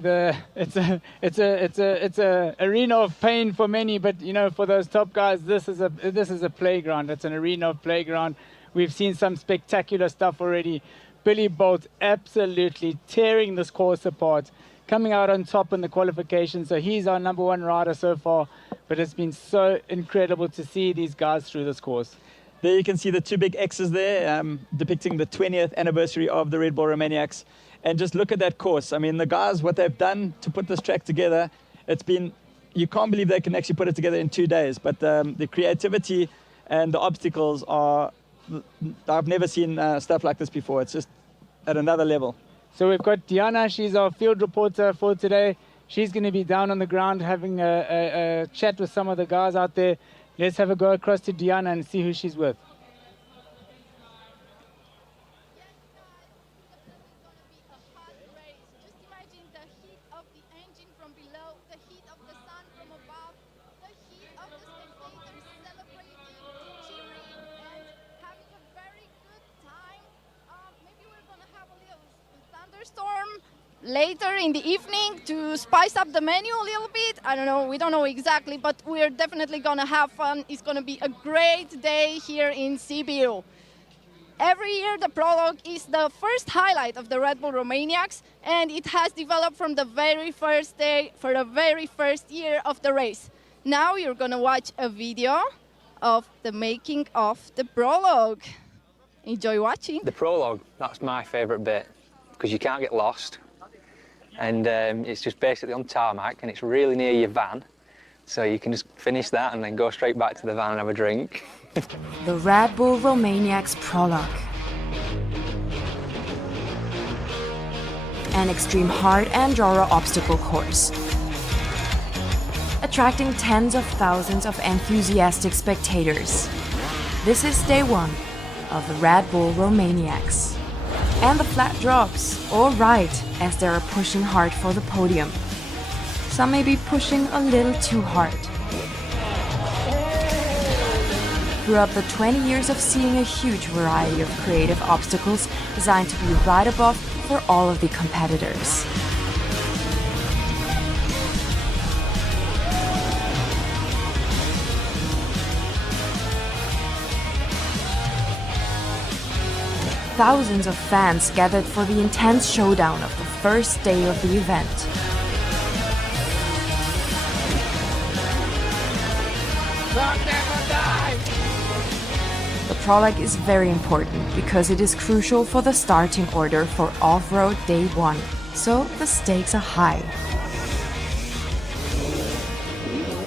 It's a arena of pain for many, but you know, for those top guys, this is a playground. It's an arena of playground. We've seen some spectacular stuff already. Billy Bolt absolutely tearing this course apart, coming out on top in the qualification. So he's our #1 rider so far. But it's been so incredible to see these guys through this course. There you can see the two big X's there, depicting the 20th anniversary of the Red Bull Romaniacs. And just look at that course. I mean, the guys, what they've done to put this track together, it's been, you can't believe they can actually put it together in 2 days. But the creativity and the obstacles are, I've never seen stuff like this before. It's just at another level. So we've got Diana, she's our field reporter for today. She's going to be down on the ground having a chat with some of the guys out there. Let's have a go across to Diana and see who she's with. Later in the evening to spice up the menu a little bit. I don't know, we don't know exactly, but we're definitely gonna have fun. It's gonna be a great day here in Sibiu. Every year the Prologue is the first highlight of the Red Bull Romaniacs, and it has developed from the very first day for the very first year of the race. Now you're gonna watch a video of the making of the Prologue. Enjoy watching. The Prologue, that's my favourite bit, because you can't get lost. And it's just basically on tarmac, and it's really near your van. So you can just finish that and then go straight back to the van and have a drink. The Red Bull Romaniacs Prologue. An extreme hard enduro obstacle course. Attracting tens of thousands of enthusiastic spectators. This is day 1 of the Red Bull Romaniacs. And the flat drops, all right, as they are pushing hard for the podium. Some may be pushing a little too hard. Throughout the 20 years of seeing a huge variety of creative obstacles designed to be right above for all of the competitors. Thousands of fans gathered for the intense showdown of the first day of the event. The Prologue is very important because it is crucial for the starting order for off-road day 1, so the stakes are high.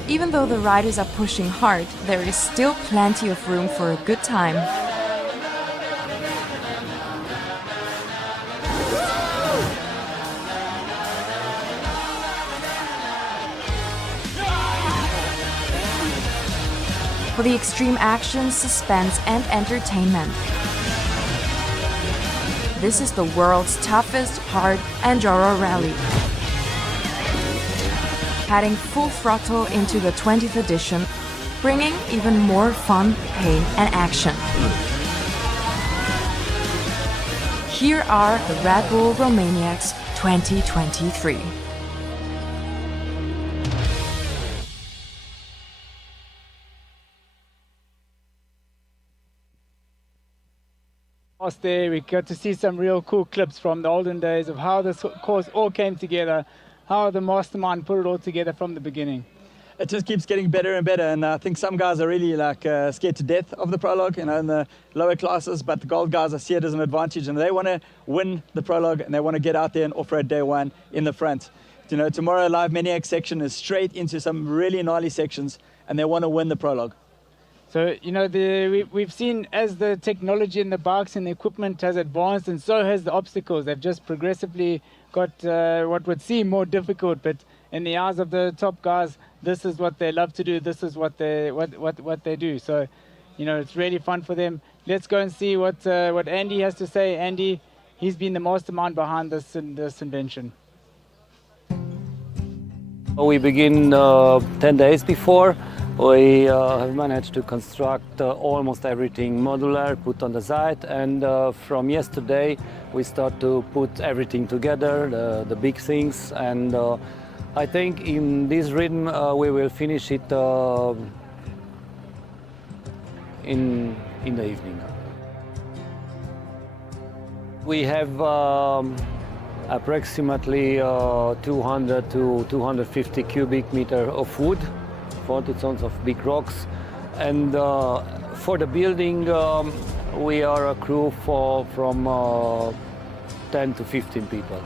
Even though the riders are pushing hard, there is still plenty of room for a good time. For the extreme action, suspense and entertainment. This is the world's toughest hard enduro rally. Heading full throttle into the 20th edition, bringing even more fun, pain and action. Here are the Red Bull Romaniacs 2023. There we got to see some real cool clips from the olden days of how this course all came together, how the mastermind put it all together from the beginning. It just keeps getting better and better, and I think some guys are really scared to death of the Prologue, you know, in the lower classes, but the gold guys, I see it as an advantage, and they want to win the Prologue, and they want to get out there and off-road day 1 in the front. You know, tomorrow Live Maniac section is straight into some really gnarly sections, and they want to win the Prologue. So, you know, we've seen as the technology in the bikes and the equipment has advanced, and so has the obstacles. They've just progressively got what would seem more difficult, but in the eyes of the top guys, this is what they love to do. This is what they do. So, you know, it's really fun for them. Let's go and see what Andy has to say. Andy, he's been the mastermind behind this invention. We begin 10 days before. We have managed to construct almost everything modular, put on the site, and from yesterday we start to put everything together, the big things, and I think in this rhythm we will finish it in the evening. We have approximately 200 to 250 cubic meter of wood, 40 tons of big rocks, and for the building we are a crew from 10 to 15 people.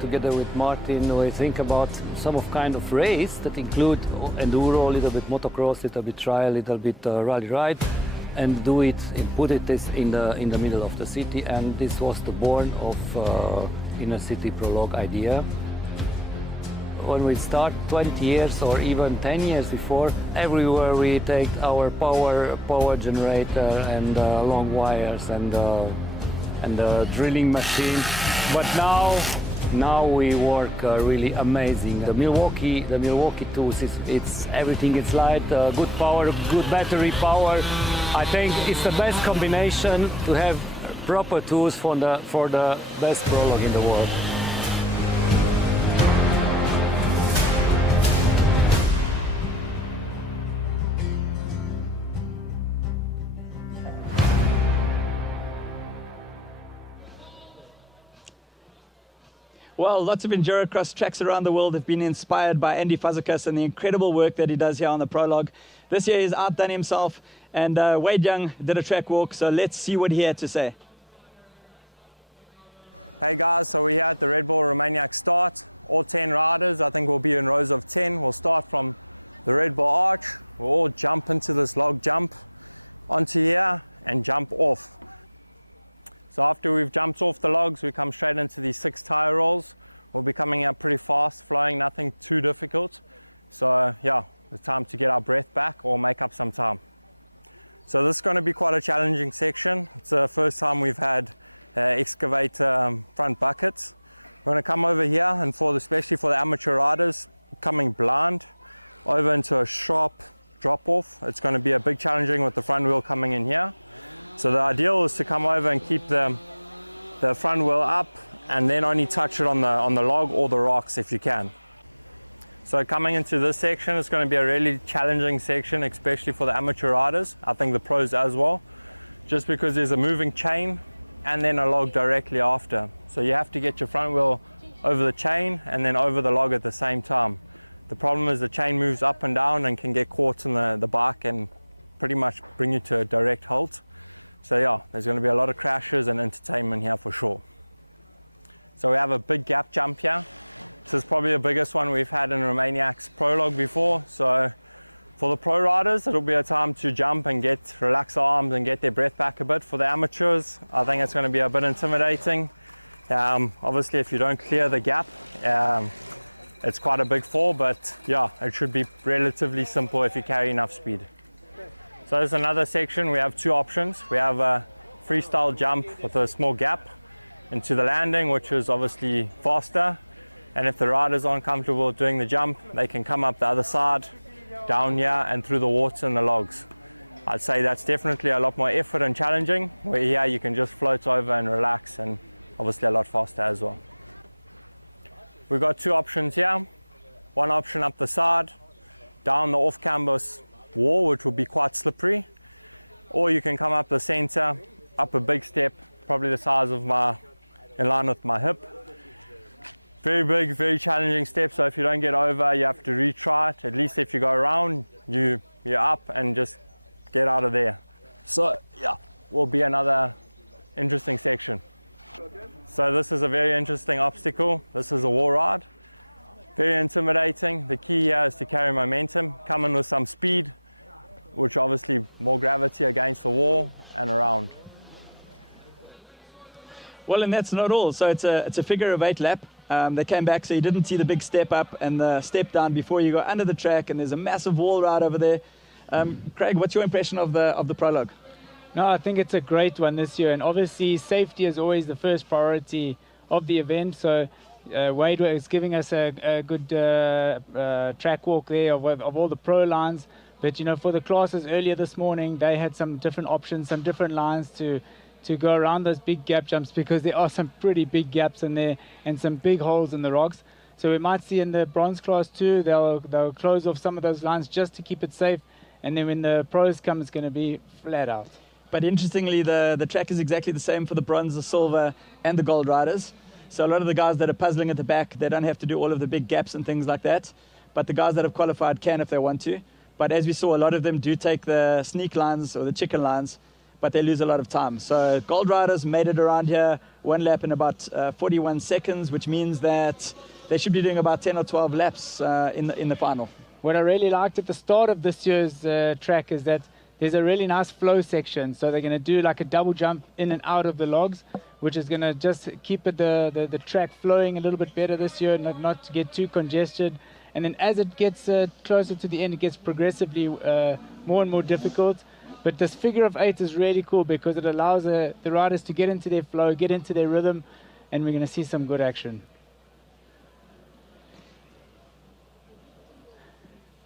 Together with Martin, we think about some of kind of race that include enduro, a little bit motocross, a little bit trial, a little bit rally ride, and do it and put it in the middle of the city. And this was the born of inner city Prologue idea. When we start 20 years or even 10 years before, everywhere we take our power generator and long wires and the drilling machine. But now we work really amazing. The Milwaukee tools, it's everything. It's light, good power, good battery power. I think it's the best combination to have proper tools for the best Prologue in the world. Well, lots of endurocross tracks around the world have been inspired by Andy Fazekas and the incredible work that he does here on the Prologue. This year he's outdone himself, and Wade Young did a track walk, so let's see what he had to say. Hey guys, so we're here at the Red Bull Romaniacs start. All 10 riders, I think we'll be in rows of 10. We'll start from the Red Bull arch. We'll all jump into this log jump onto here and jump off. So after we've jumped off the logs, we come straight into these 6 tire rolls. We'll be coming up pretty fast, flowing, nothing too difficult. So yeah, it's time to get our breath back or make up some time. So this is going to be quite a challenging section. It's the first time we've had excavator front buckets. We're going to come over here, and especially for the amateur riders, coming blind over into a sharp drop off. It's going to be a big challenging with the front wheel coming in here. So the ideal is to come over and keep the front wheel up and then only touch it on the log or the rocks if you can. So coming into this section, it's going to be a really challenging section, especially for the amateur riders. I think the pros as well, just because there's a moving chain and then a log directly after. So you have to get your front wheel over the chain and then over the log at the same time. The problem is the chain moves up and down and can get caught in the bike and pretty much bring you to a direct halt. So yeah, there's going to be a lot of crashes and entertainment here for sure. So we have a big gap jump here. This is probably the biggest one we've had in Romaniacs Prologue before. So for the pro riders, it'll be a time to jump and relax the arms and get their breath back a bit. For the amateurs, I think it's going to be a bit intimidating. Obviously, if you don't clear the gap, it's quite a big fall, but yeah, it should be relatively simple if you carry enough speed. So there's another section. We have 2 options. We have a freestyle jump with a small gap into the landing, which is obviously faster. And if the riders aren't comfortable doing the jump, they can come up the other side, down here and through the water and the logs. I'd say that's definitely a lot more effort and challenging, where here you can just float over and relax, and obviously a lot faster as well. We've got 2 options here. One option up the side, down the off-canvas wall, which will be quite slippery, or you can come up the center, up a big step, probably the size of in line with my hip. Very big, very challenging step, so if you don't get over, you have to retry it. At least if you go around, you're up and just get out of there. So yeah, will be another interesting section. So this is a very interesting obstacle. This is a wall ride. Very intimidating. The key here is to carry momentum, come in with some speed, which obviously more gravity against the wall and around. Well, and that's not all. So it's a figure of 8 lap. They came back, so you didn't see the big step up and the step down before you go under the track, and there's a massive wall ride over there. Craig, what's your impression of the Prologue? No, I think it's a great one this year, and obviously safety is always the first priority of the event. So Wade is giving us a good track walk there of all the pro lines. But, you know, for the classes earlier this morning, they had some different options, some different lines to go around those big gap jumps, because there are some pretty big gaps in there and some big holes in the rocks. So we might see in the bronze class too, they'll close off some of those lines just to keep it safe. And then when the pros come, it's going to be flat out. But interestingly, the track is exactly the same for the bronze, the silver, and the gold riders. So a lot of the guys that are puzzling at the back, they don't have to do all of the big gaps and things like that. But the guys that have qualified can if they want to. But as we saw, a lot of them do take the sneak lines or the chicken lines, but they lose a lot of time. So gold riders made it around here, one lap in about 41 seconds, which means that they should be doing about 10 or 12 laps in the final. What I really liked at the start of this year's track is that there's a really nice flow section. So they're going to do like a double jump in and out of the logs, which is going to just keep the track flowing a little bit better this year, not to get too congested. And then as it gets closer to the end, it gets progressively more and more difficult. But this figure of 8 is really cool because it allows the riders to get into their flow, get into their rhythm, and we're going to see some good action.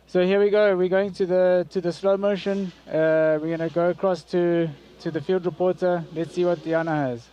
So here we go. We're going to the slow motion. We're going to go across to the field reporter. Let's see what Diana has.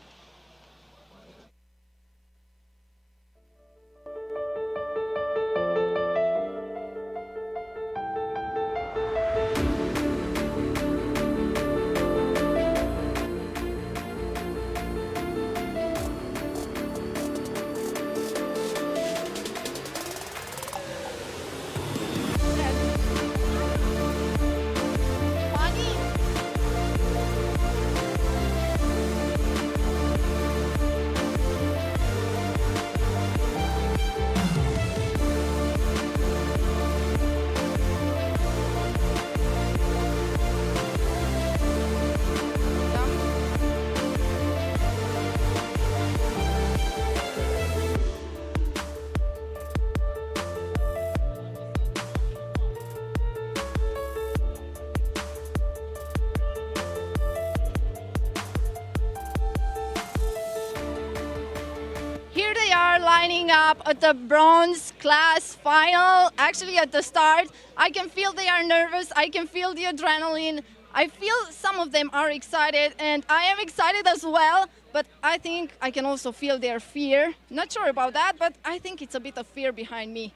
Here they are lining up at the bronze class final. Actually, at the start, I can feel they are nervous. I can feel the adrenaline. I feel some of them are excited, and I am excited as well. But I think I can also feel their fear. Not sure about that, but I think it's a bit of fear behind me.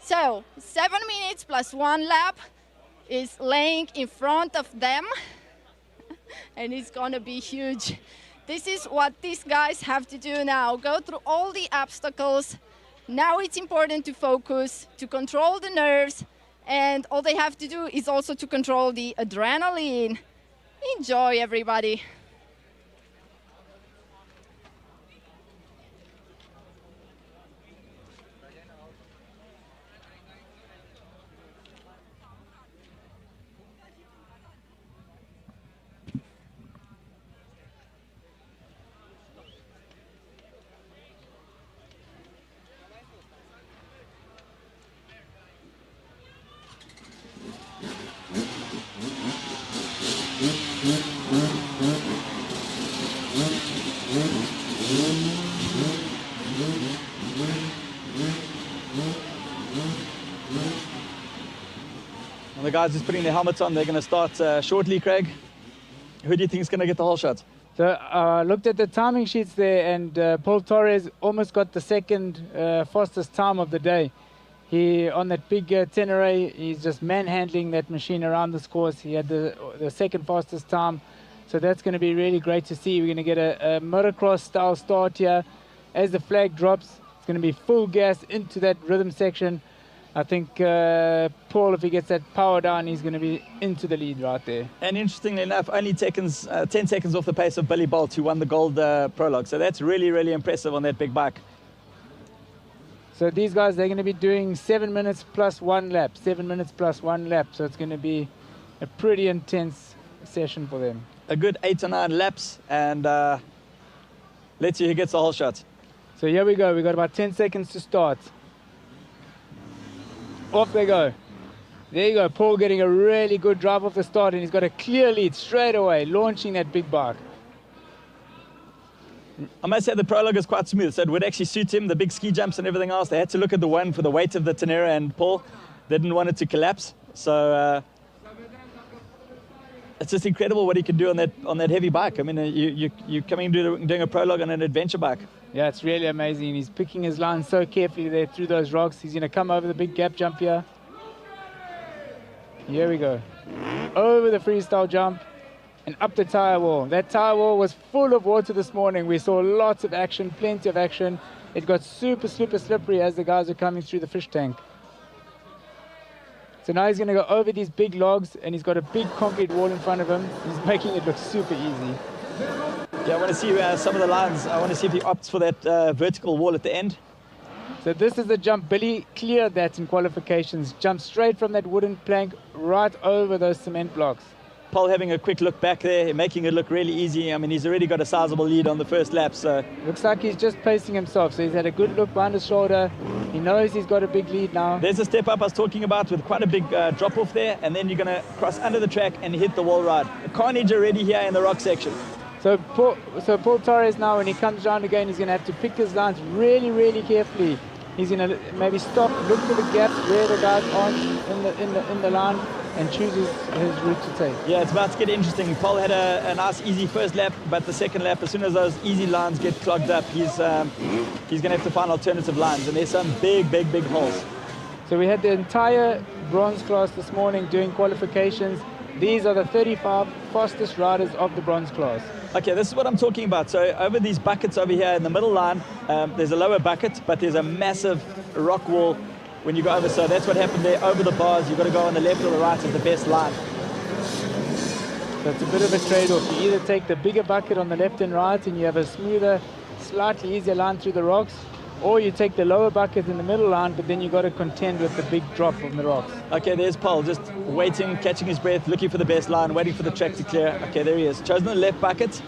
So 7 minutes plus 1 lap is laying in front of them, and it's gonna be huge. This is what these guys have to do now, go through all the obstacles. Now it's important to focus, to control the nerves, and all they have to do is also to control the adrenaline. Enjoy, everybody. And the guys just putting their helmets on, they're going to start shortly, Craig. Who do you think is going to get the whole shot? So I looked at the timing sheets there, and Paul Torres almost got the second fastest time of the day. He, on that big Tenere, he's just manhandling that machine around this course. He had the second fastest time. So that's going to be really great to see. We're going to get a motocross style start here. As the flag drops, it's going to be full gas into that rhythm section. I think Paul, if he gets that power down, he's going to be into the lead right there. And interestingly enough, only 10 seconds off the pace of Billy Bolt, who won the gold prologue. So that's really, really impressive on that big bike. So these guys, they're going to be doing 7 minutes plus 1 lap. 7 minutes plus 1 lap. So it's going to be a pretty intense session for them. A good 8 or 9 laps, and let's see who gets the whole shot. So here we go. We've got about 10 seconds to start. Off they go. There you go. Paul getting a really good drive off the start, and he's got a clear lead straight away, launching that big bike. I must say the Prologue is quite smooth, so it would actually suit him, the big ski jumps and everything else. They had to look at the one for the weight of the Tenera and Paul. They didn't want it to collapse. So it's just incredible what he can do on that heavy bike. I mean, you're coming doing a Prologue on an adventure bike. Yeah, it's really amazing. He's picking his line so carefully there through those rocks. He's going to come over the big gap jump here. Here we go. Over the freestyle jump and up the tire wall. That tire wall was full of water this morning. We saw lots of action, plenty of action. It got super, super slippery as the guys were coming through the fish tank. So now he's going to go over these big logs, and he's got a big concrete wall in front of him. He's making it look super easy. Yeah, I want to see some of the lines. I want to see if he opts for that vertical wall at the end. So this is the jump. Billy cleared that in qualifications. Jumped straight from that wooden plank right over those cement blocks. Paul having a quick look back there, making it look really easy. I mean, he's already got a sizable lead on the first lap. So looks like he's just pacing himself. So he's had a good look behind his shoulder. He knows he's got a big lead now. There's a step up I was talking about with quite a big drop off there. And then you're going to cross under the track and hit the wall ride. A carnage already here in the rock section. So Paul Torres now, when he comes around again, he's going to have to pick his lines really, really carefully. He's going to maybe stop, look for the gaps where the guys aren't in the line, and choose his route to take. Yeah, it's about to get interesting. Paul had a nice, easy first lap, but the second lap, as soon as those easy lines get clogged up, he's going to have to find alternative lines, and there's some big holes. So we had the entire bronze class this morning doing qualifications. These are the 35 fastest riders of the bronze class. Okay, this is what I'm talking about. So over these buckets over here in the middle line, there's a lower bucket, but there's a massive rock wall when you go over. So that's what happened there over the bars. You've got to go on the left or the right is the best line. So it's a bit of a trade-off. You either take the bigger bucket on the left and right and you have a smoother, slightly easier line through the rocks, or you take the lower bucket in the middle line, but then you've got to contend with the big drop from the rocks. Okay, there's Paul, just waiting, catching his breath, looking for the best line, waiting for the track to clear. Okay, there he is. Chosen the left bucket.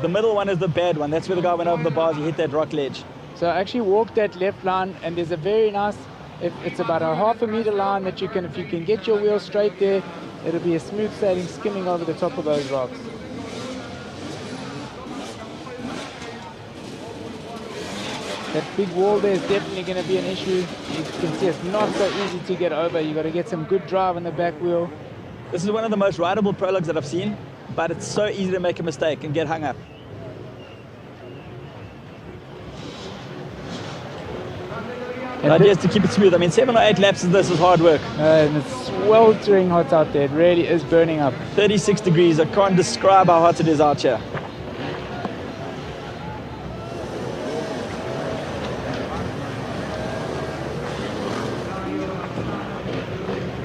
The middle one is the bad one. That's where the guy went over the bars. He hit that rock ledge. So I actually walked that left line, and there's a very nice, it's about a ½ meter line that you can, if you can get your wheel straight there, it'll be a smooth sailing skimming over the top of those rocks. That big wall there is definitely going to be an issue. You can see it's not so easy to get over. You've got to get some good drive on the back wheel. This is one of the most rideable Prologues that I've seen, but it's so easy to make a mistake and get hung up. The idea is to keep it smooth. I mean, 7 or 8 laps of this is hard work. And it's sweltering hot out there. It really is burning up. 36 degrees. I can't describe how hot it is out here.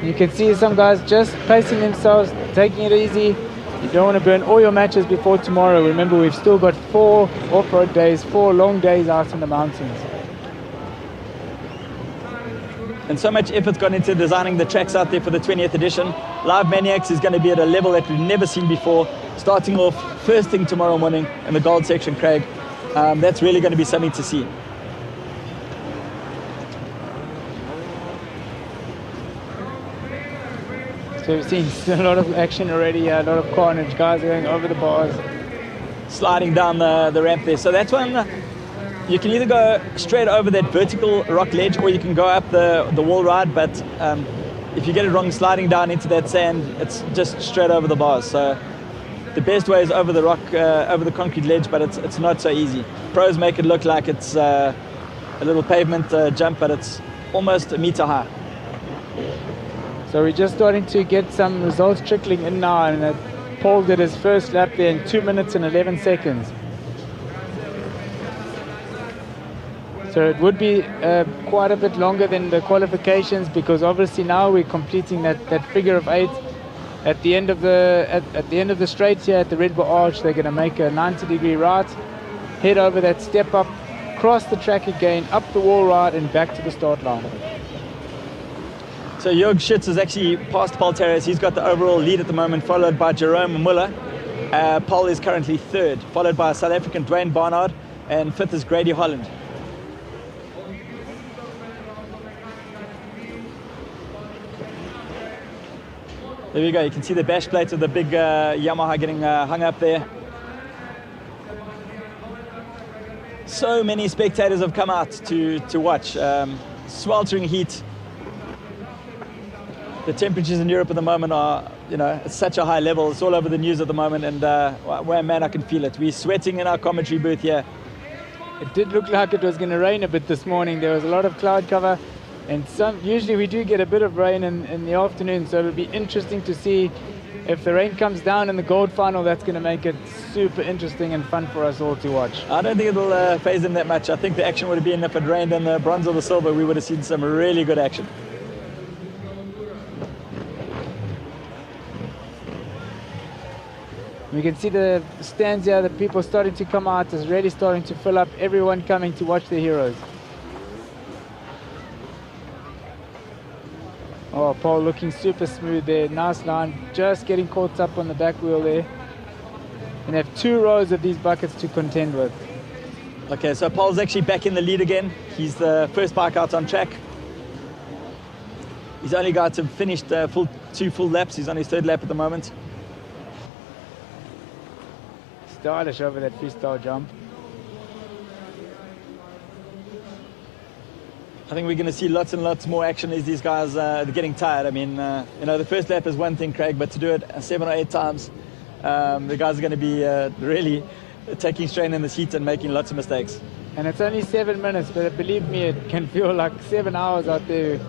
You can see some guys just pacing themselves, taking it easy. You don't want to burn all your matches before tomorrow. Remember, we've still got 4 off-road days, 4 long days out in the mountains. And so much effort's gone into designing the tracks out there for the 20th edition. Live Maniacs is going to be at a level that we've never seen before. Starting off first thing tomorrow morning in the gold section, Craig. That's really going to be something to see. So we've seen a lot of action already, a lot of carnage, guys going over the bars. Sliding down the ramp there. So that's one, you can either go straight over that vertical rock ledge or you can go up the wall ride, but if you get it wrong sliding down into that sand, it's just straight over the bars. So the best way is over the rock, over the concrete ledge, but it's not so easy. Pros make it look like it's a little pavement jump, but it's almost a meter high. So we're just starting to get some results trickling in now, and Paul did his first lap there in 2 minutes and 11 seconds. So it would be quite a bit longer than the qualifications, because obviously now we're completing that figure of 8 at the end of the straight here at the Red Bull Arch. They're going to make a 90-degree right, head over that step up, cross the track again, up the wall ride, and back to the start line. So Jörg Schütz is actually past Paul Terrace. He's got the overall lead at the moment, followed by Jerome Muller. Paul is currently 3rd, followed by South African Dwayne Barnard, and 5th is Grady Holland. There we go. You can see the bash plate of the big Yamaha getting hung up there. so many spectators have come out to watch. Sweltering heat. The temperatures in Europe at the moment are, at such a high level. It's all over the news at the moment, and well, man, I can feel it. We're sweating in our commentary booth here. It did look like it was going to rain a bit this morning. There was a lot of cloud cover, and usually we do get a bit of rain in the afternoon, so it'll be interesting to see if the rain comes down in the gold final. That's going to make it super interesting and fun for us all to watch. I don't think it'll phase them that much. I think the action would have been, if it rained in the bronze or the silver, we would have seen some really good action. We can see the stands here, the people starting to come out, is really starting to fill up, everyone coming to watch the heroes. Oh, Paul looking super smooth there, nice line, just getting caught up on the back wheel there. And they have 2 rows of these buckets to contend with. Okay, so Paul's actually back in the lead again. He's the first bike out on track. He's only got to finish the 2 full laps. He's on his 3rd lap at the moment. Stylish over that freestyle jump. I think we're going to see lots and lots more action as these guys are getting tired. I mean, the first lap is one thing, Craig, but to do it 7 or 8 times, the guys are going to be really taking strain in this heat and making lots of mistakes. And it's only 7 minutes, but believe me, it can feel like 7 hours out there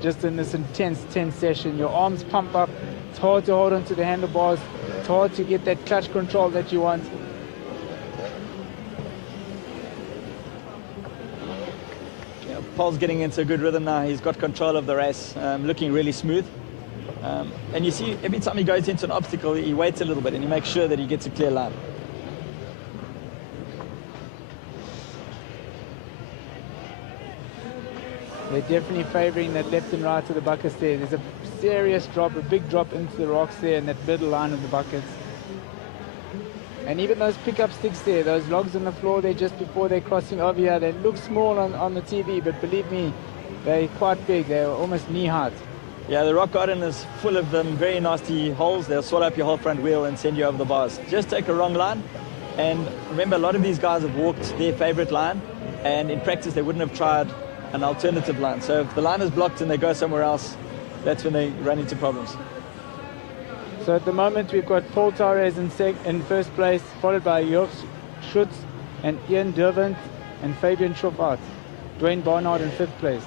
just in this intense session. Your arms pump up. It's hard to hold onto the handlebars. It's hard to get that clutch control that you want. Yeah, Paul's getting into a good rhythm now. He's got control of the race, looking really smooth. And you see, every time he goes into an obstacle, he waits a little bit and he makes sure that he gets a clear line. They're definitely favouring that left and right of the buckets there. There's a serious drop, a big drop into the rocks there in that middle line of the buckets. And even those pickup sticks there, those logs on the floor there just before they're crossing over here, they look small on the TV, but believe me, they're quite big. They're almost knee height. Yeah, the rock garden is full of them very nasty holes. They'll swallow up your whole front wheel and send you over the bars. Just take a wrong line. And remember, a lot of these guys have walked their favorite line, and in practice they wouldn't have tried an alternative line. So if the line is blocked and they go somewhere else, that's when they run into problems. So at the moment we've got Paul Torres in first place, followed by Jörg Schutz and Ian Derwent and Fabian Schofart. Dwayne Barnard in 5th place.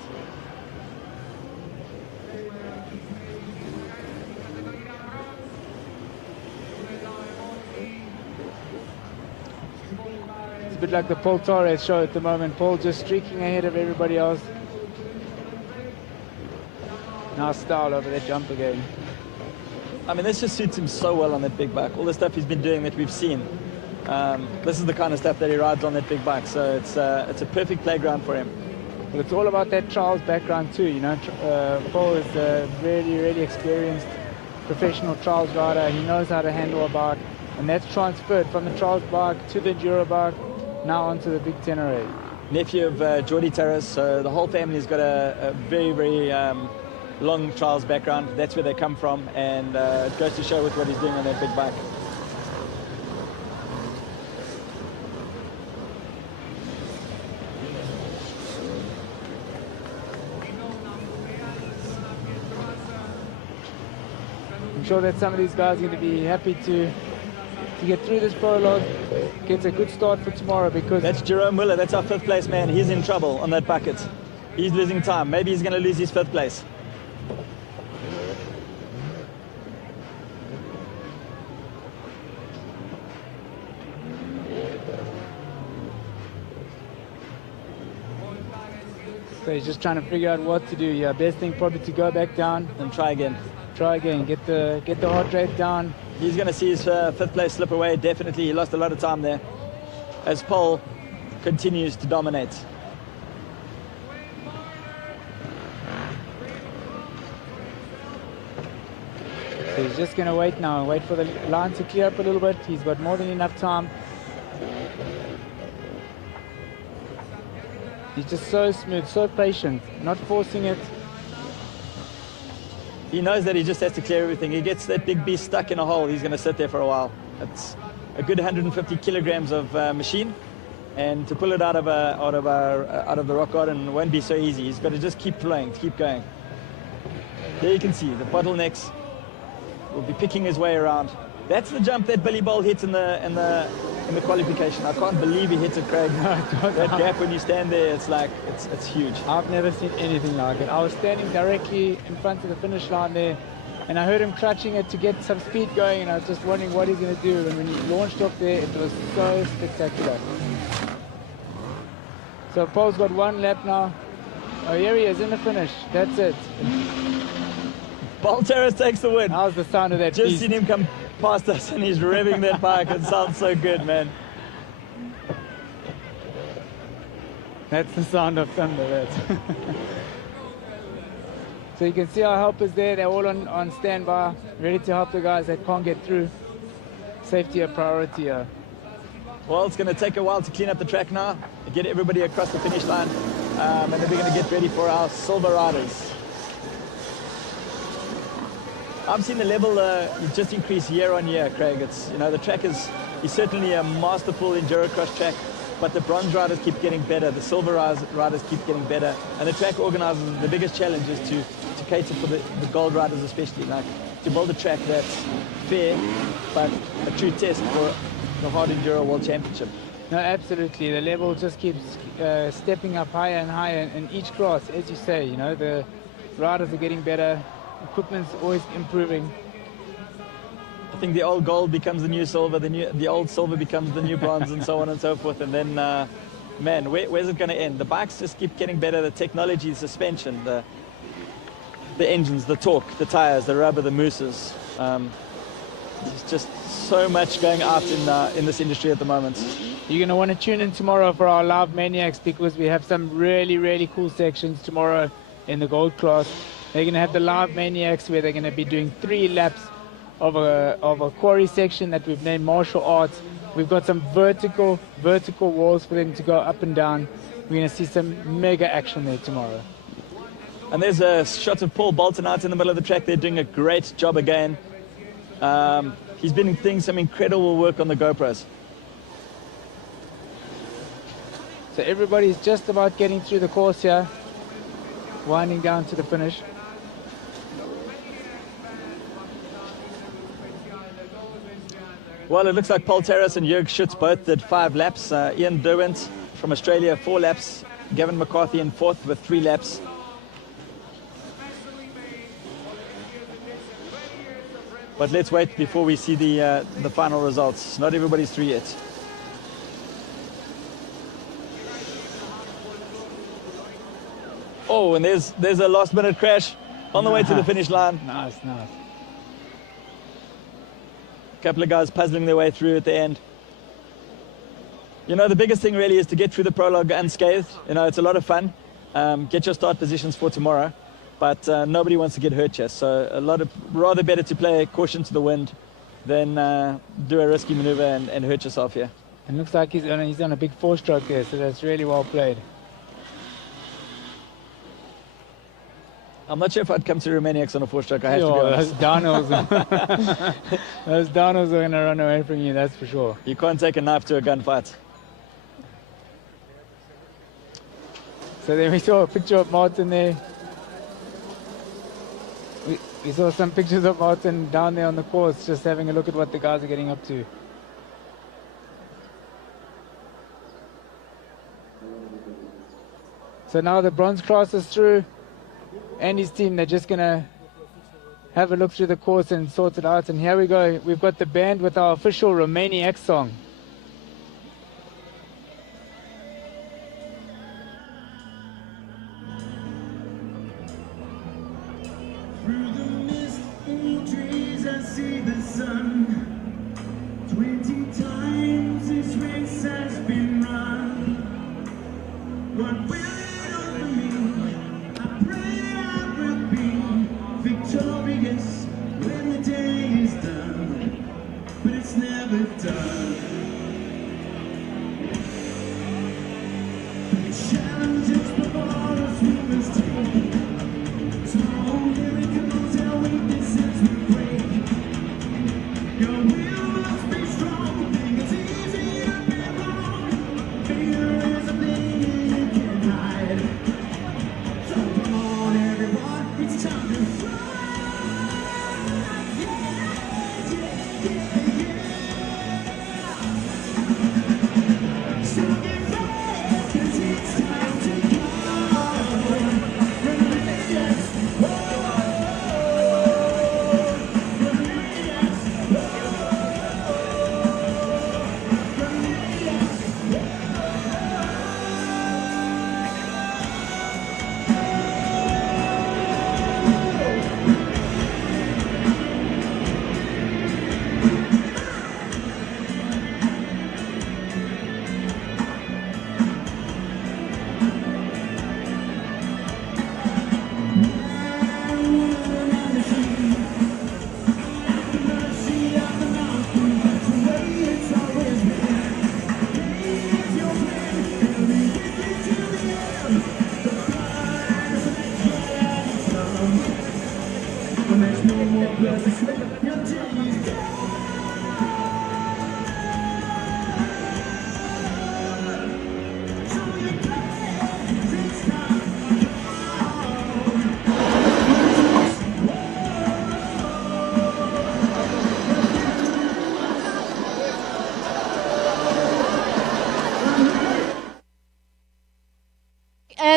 It's a bit like the Paul Torres show at the moment. Paul just streaking ahead of everybody else. Now style over that jump again. I mean, this just suits him so well on that big bike. All the stuff he's been doing that we've seen. This is the kind of stuff that he rides on that big bike. So it's a perfect playground for him. But it's all about that trials background too. Paul is a really, really experienced professional trials rider. He knows how to handle a bike, and that's transferred from the trials bike to the enduro bike, now onto the big Tenere. Nephew of Jordi Terrace, so the whole family's got a very, very long trials background. That's where they come from, and it goes to show with what he's doing on that big bike. I'm sure that some of these guys are going to be happy to get through this prologue, get a good start for tomorrow, because That's Jerome Muller, that's our 5th place man. He's in trouble on that bucket. He's losing time. Maybe he's going to lose his 5th place. so he's just trying to figure out what to do. Yeah, best thing probably to go back down And try again. try again, get the heart rate down. He's going to see his 5th place slip away, definitely. He lost a lot of time there as Paul continues to dominate. So he's just going to wait now, wait for the line to clear up a little bit. He's got more than enough time. He's just so smooth, so patient, not forcing it. He knows that he just has to clear everything. He gets that big beast stuck in a hole, he's going to sit there for a while. It's a good 150 kilograms of machine. and to pull it out of the rock garden won't be so easy. He's got to just keep flowing, keep going. There you can see the bottlenecks will be picking his way around. That's the jump that Billy Bowl hit in the qualification. I can't believe he hit it, Craig. No, it was that gap when you stand there, it's like it's huge. I've never seen anything like it. I was standing directly in front of the finish line there, and I heard him clutching it to get some speed going, and I was just wondering what he's going to do. And when he launched off there, it was so spectacular. So Paul's got one lap now. Oh, here he is in the finish. That's it. Balteras takes the win. How's the sound of that Just beast? seen him come past us and he's revving that bike. It sounds so good, man. That's the sound of thunder, that's. So you can see our helpers there. They're all on standby, ready to help the guys that can't get through. Safety a priority here. Well, it's going to take a while to clean up the track now, get everybody across the finish line, and then we're going to get ready for our silver riders. I've seen the level just increase year on year, Craig. It's, you know, the track is certainly a masterful endurocross track, but the bronze riders keep getting better, the silver riders keep getting better, and the track organizers, the biggest challenge is to cater for the gold riders especially, like to build a track that's fair, but a true test for the Hard Enduro World Championship. No, absolutely. The level just keeps stepping up higher and higher in each class, as you say. You know, the riders are getting better, equipment's always improving. I think the old gold becomes the new silver, the old silver becomes the new bronze, and so on and so forth. And then, man, where's it going to end? The bikes just keep getting better. The technology, the suspension, the engines, the torque, the tires, the rubber, the mousses. There's just so much going out in this industry at the moment. You're going to want to tune in tomorrow for our live Maniacs, because we have some really, really cool sections tomorrow in the gold class. They're going to have the live Maniacs where they're going to be doing 3 laps of a quarry section that we've named martial arts. We've got some vertical walls for them to go up and down. We're going to see some mega action there tomorrow. And there's a shot of Paul Bolton out in the middle of the track. They're doing a great job again. He's been doing some incredible work on the GoPros. So everybody's just about getting through the course here, winding down to the finish. Well, it looks like Paul Terrace and Jörg Schütz both did 5 laps. Ian Derwent from Australia, 4 laps. Gavin McCarthy in 4th with 3 laps. But let's wait before we see the final results. Not everybody's through yet. Oh, and there's a last-minute crash on the way to the finish line. Nice. A couple of guys puzzling their way through at the end. You know, the biggest thing really is to get through the prologue unscathed. You know, it's a lot of fun. Get your start positions for tomorrow. But nobody wants to get hurt here, so rather better to play caution to the wind than do a risky maneuver and hurt yourself here. It looks like he's on a big 4-stroke there, so that's really well played. I'm not sure if I'd come to Romaniacs on a 4-stroke, I have to be honest. Those downhills are going to run away from you, that's for sure. You can't take a knife to a gunfight. So then we saw a picture of Martin there. We saw some pictures of Martin down there on the course, just having a look at what the guys are getting up to. So now the bronze class is through. Andy's team, they're just going to have a look through the course and sort it out. And here we go. We've got the band with our official Romaniacs song. When the day is done, but it's never done.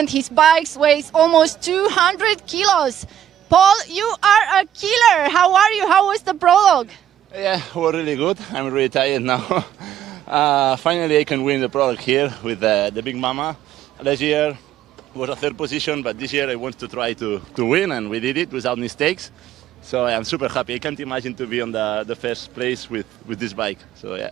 and his bike weighs almost 200 kilos. Paul, you are a killer. How are you? How was the prologue? Yeah, we're really good. I'm really tired now. Finally, I can win the Prologue here with the Big Mama. Last year was a third position, but this year I want to try to win, and we did it without mistakes. So I'm super happy. I can't imagine to be on the first place with this bike. So yeah.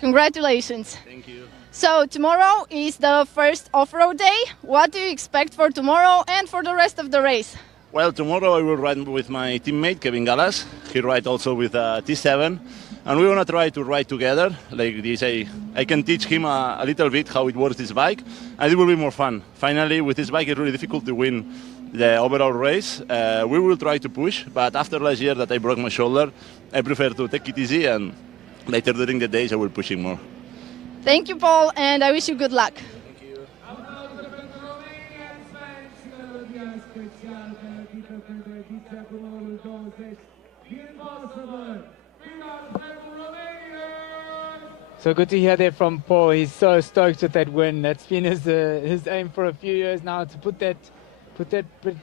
Congratulations. Thank you. So tomorrow is the first off-road day. What do you expect for tomorrow and for the rest of the race? Well, tomorrow I will ride with my teammate Kevin Gallas. He rides also with T7, and we want to try to ride together like this. I can teach him a little bit how it works, this bike, and it will be more fun. Finally, with this bike, it's really difficult to win the overall race. We will try to push, but after last year that I broke my shoulder, I prefer to take it easy, and later during the days I will push him more. Thank you, Paul, and I wish you good luck. So good to hear that from Paul. He's so stoked with that win. That's been his aim for a few years now, to put that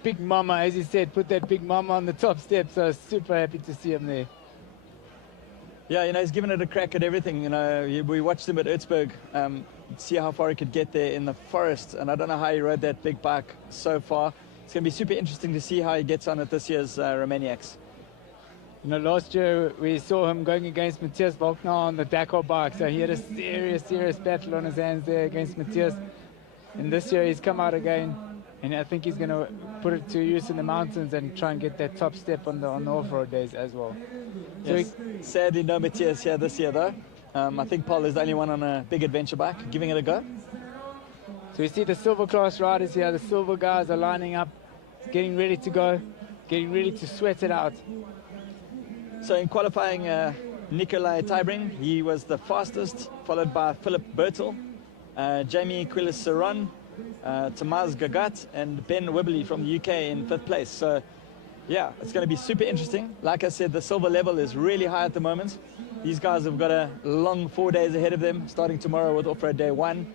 big mama, as he said, put that big mama on the top step. So super happy to see him there. Yeah, you know, he's given it a crack at everything. You know, we watched him at Erzberg, see how far he could get there in the forest. And I don't know how he rode that big bike so far. It's going to be super interesting to see how he gets on at this year's Romaniacs. You know, last year we saw him going against Matthias Volkner on the Dakar bike. So he had a serious battle on his hands there against Matthias. And this year he's come out again. And I think he's going to put it to use in the mountains and try and get that top step on the off-road days as well. So yes. Sadly, no Matthias here this year, though. I think Paul is the only one on a big adventure bike, giving it a go. So we see the silver class riders here. The silver guys are lining up, getting ready to go, getting ready to sweat it out. So in qualifying, Nikolai Tybring, he was the fastest, followed by Philip Bertel, Jamie Quilis-Saron, Tamaz Gagat, and Ben Wibbley from the UK in 5th place. So yeah, it's going to be super interesting. Like I said, the silver level is really high at the moment. These guys have got a long 4 days ahead of them, starting tomorrow with off-road day 1.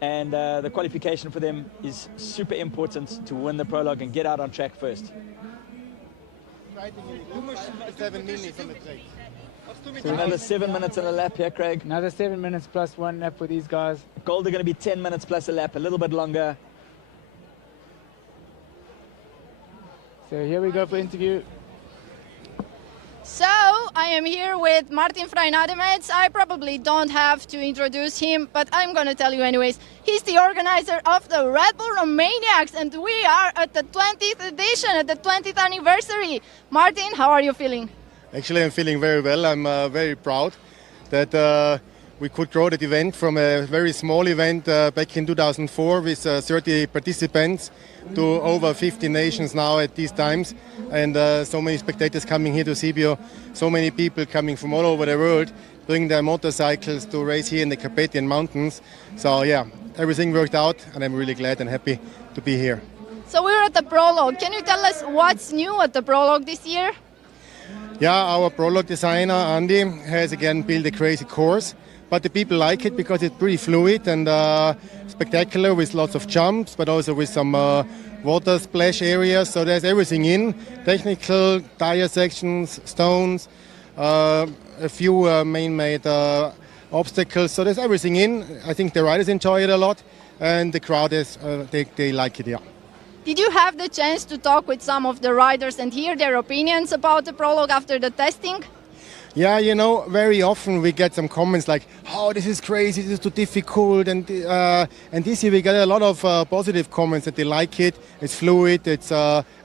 And the qualification for them is super important to win the prologue and get out on track first. So another 7 minutes in a lap here, Craig. Another 7 minutes plus 1 lap for these guys. Gold are going to be 10 minutes plus a lap, a little bit longer. So here we go for interview. Edition at the 20th anniversary. Martin, how are you feeling? Actually, I'm feeling very well. I'm very proud that we could grow that event from a very small event back in 2004 with 30 participants to over 50 nations now at these times, and so many spectators coming here to Sibiu, so many people coming from all over the world, bringing their motorcycles to race here in the Carpathian Mountains. So yeah, everything worked out, and I'm really glad and happy to be here. So we're at the Prologue. Can you tell us what's new at the Prologue this year? Yeah, our Prologue designer, Andy, has again built a crazy course, but the people like it because it's pretty fluid and spectacular with lots of jumps, but also with some water splash areas. So there's everything in, technical, tire sections, stones, a few man-made obstacles. So there's everything in. I think the riders enjoy it a lot, and the crowd is, they like it, yeah. Did you have the chance to talk with some of the riders and hear their opinions about the Prologue after the testing? Yeah, you know, very often we get some comments like, "Oh, this is crazy, this is too difficult," and this year we get a lot of positive comments that they like it. It's fluid, it's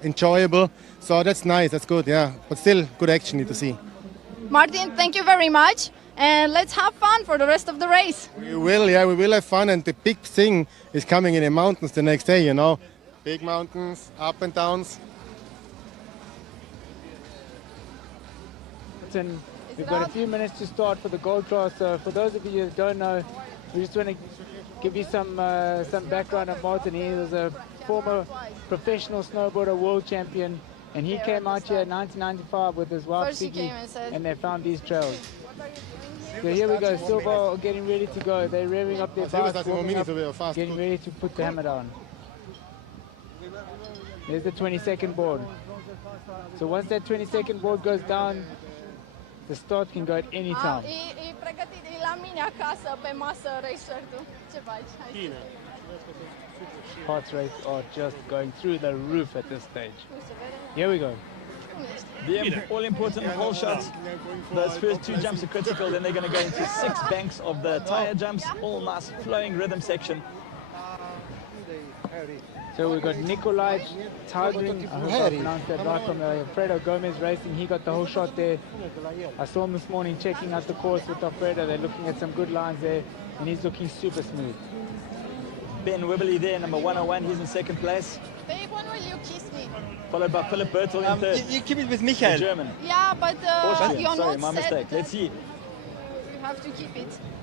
enjoyable, so that's nice, that's good, yeah. But still, good action to see. Martin, thank you very much, and let's have fun for the rest of the race. We will, yeah, we will have fun, and the big thing is coming in the mountains the next day, you know. Big mountains, up and downs. We've got a few minutes to start for the gold class. So for those of you that don't know, we just want to give you some background of Martin. He was a former professional snowboarder, world champion, and he came out here in 1995 with his wife Siggy, and they found these trails. So here we go. Silva are getting ready to go. They're revving up their bikes, warming up, getting ready to put the hammer down. There's the 20-second board. So once that 20-second board goes down, the start can go at any time. Heart rates are just going through the roof at this stage. Here we go. The all-important hole shot. Those first 2 jumps are critical. Then they're going to go into 6 banks of the tire jumps. All nice flowing rhythm section. So we've got Nikolaj Tybring, I hope I pronounced that right, from Alfredo Gomez Racing. He got the whole shot there. I saw him this morning checking out the course with Alfredo. They're looking at some good lines there, and he's looking super smooth. Ben Wibberley there, number 101. He's in 2nd place. Followed by Philip Bertel in 3rd. The German. Austrian, sorry, my mistake. Let's see.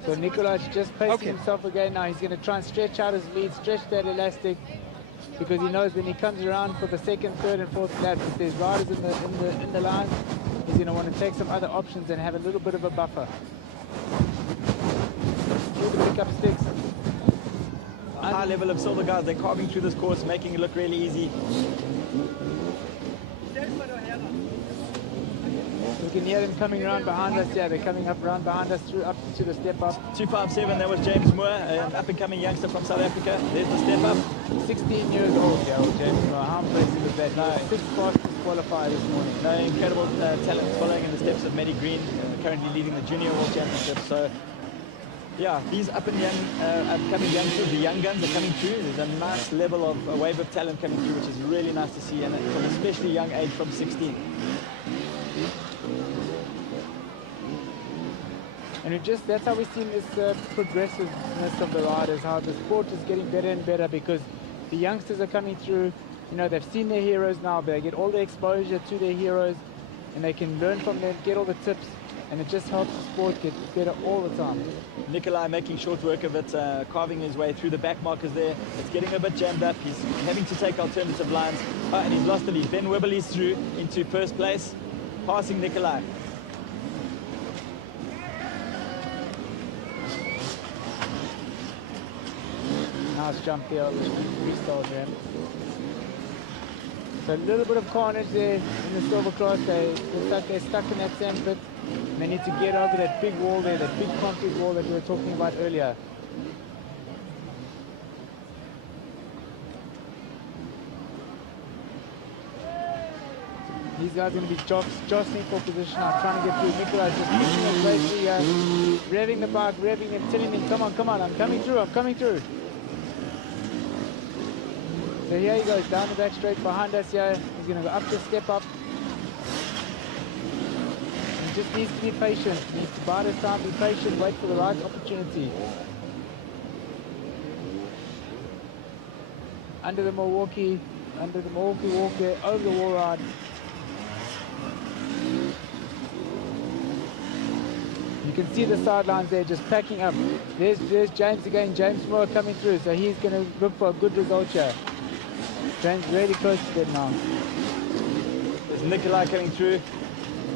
So Nikolaj just pacing himself again now. He's going to try and stretch out his lead, stretch that elastic, because he knows when he comes around for the 2nd, 3rd, and 4th laps, if there's riders in the lines, he's going to want to take some other options and have a little bit of a buffer. Through the pickup sticks. A high level of silver guys. They're carving through this course, making it look really easy. So we can hear them coming around behind us. Yeah, they're coming up around behind us through up to the step up. 257, that was James Moore, an up-and-coming youngster from South Africa. There's the step up. 16 years old, Daryl James Moore. How impressive is that? He was 6th fastest qualifier this morning. No, incredible talent, following in the steps of Matty Green, currently leading the Junior World Championship. So, yeah, these upcoming youngsters, the young guns, are coming through. There's a nice level of a wave of talent coming through, which is really nice to see, and from especially young age, from 16. And that's how we've seen this progressiveness of the riders, how the sport is getting better and better, because the youngsters are coming through. You know, they've seen their heroes now, but they get all the exposure to their heroes, and they can learn from them, get all the tips, and it just helps the sport get better all the time. Nikolaj making short work of it, carving his way through the back markers there. It's getting a bit jammed up. He's having to take alternative lines. And he's lost the lead. Ben Wibberley's through into 1st place, passing Nikolaj. Nice jump there over the freestyle jam. So a little bit of carnage there in the silver class. Looks like they're stuck in that sand pit. And they need to get over that big wall there, that big concrete wall that we were talking about earlier. So these guys are going to be jostling for position now, trying to get through. Nikolaj just picking his way through here, revving the bike, revving him, telling him, come on, I'm coming through. So here he goes, down the back straight behind us here. He's going to go up the step up. And he just needs to be patient. He needs to bide his time, be patient, wait for the right opportunity. Under the Milwaukee walk there, over the wall ride. You can see the sidelines there just packing up. There's James again, James Moore coming through. So he's going to look for a good result here. James really close to them now. There's Nikolaj coming through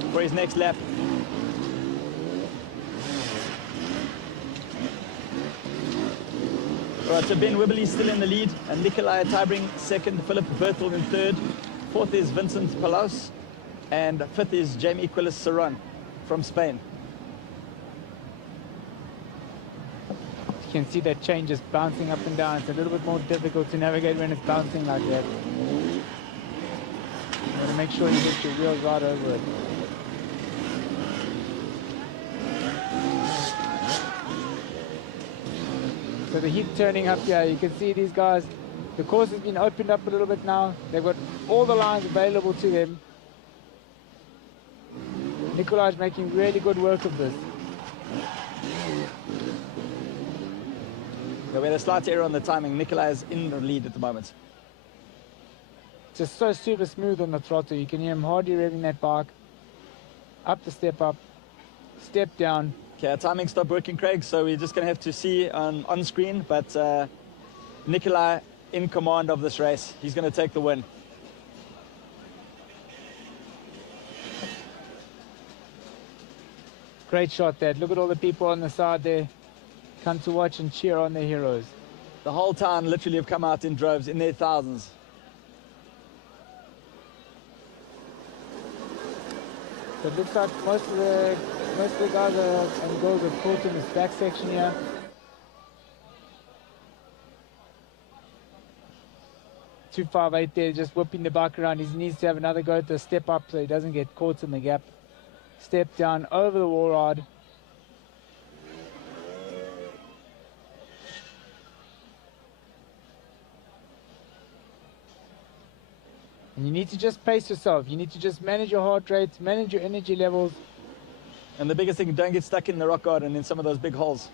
for his next lap. All right, so Ben Wibberley still in the lead, and Nikolaj Tybring 2nd, Philip Bertel in 3rd. 4th is Vincent Palos, and 5th is Jamie Quiles Serron from Spain. You can see that chain just bouncing up and down. It's a little bit more difficult to navigate when it's bouncing like that. You want to make sure you get your wheels right over it. So the heat turning up here, you can see these guys, the course has been opened up a little bit now. They've got all the lines available to them. Nikolaj making really good work of this. Yeah, we had a slight error on the timing. Nikolaj is in the lead at the moment. Just so super smooth on the throttle. You can hear him hardly revving that bike. Up the step up, step down. Okay, our timing stopped working, Craig, so we're just going to have to see on screen. But Nikolaj in command of this race. He's going to take the win. Great shot there. Look at all the people on the side there. Come to watch and cheer on their heroes. The whole town literally have come out in droves, in their thousands. So it looks like most of the guys and girls are caught in this back section here. .258 there, just whipping the bike around. He needs to have another go at the step up so he doesn't get caught in the gap. Step down over the wall ride. And you need to just pace yourself. You need to just manage your heart rate, manage your energy levels. And the biggest thing, don't get stuck in the rock garden in some of those big holes.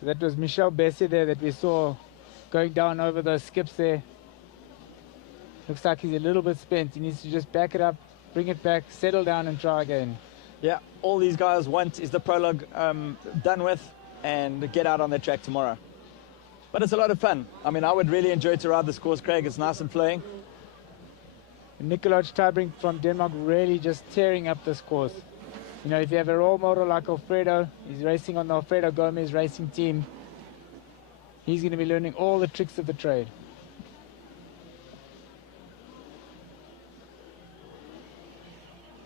So that was Michel Bessie there that we saw going down over those skips there. Looks like he's a little bit spent. He needs to just back it up, bring it back, settle down and try again. Yeah, all these guys want is the prologue done with and get out on the track tomorrow. But it's a lot of fun. I mean, I would really enjoy to ride this course, Craig. It's nice and flowing. Nicolaj Tybring from Denmark really just tearing up this course. You know, if you have a role model like Alfredo, he's racing on the Alfredo Gomez racing team. He's going to be learning all the tricks of the trade.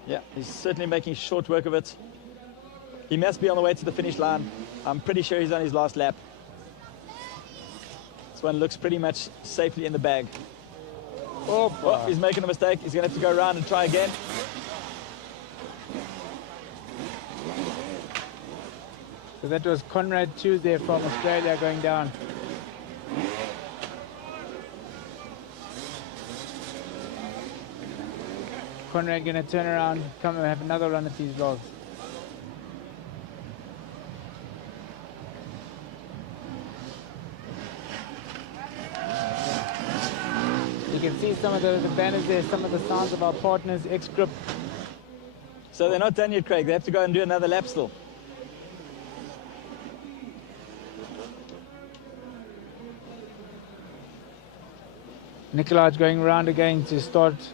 Yeah, he's certainly making short work of it. He must be on the way to the finish line. I'm pretty sure he's on his last lap. This one looks pretty much safely in the bag. Oh, he's making a mistake. He's going to have to go around and try again. So that was Conrad Tuesday from Australia going down. Conrad going to turn around, come and have another run at these logs. So you can see some of the banners there, some of the signs of our partners, X-Grip. So they're not done yet, Craig. They have to go and do another lap still. Nicolaj going around again to start.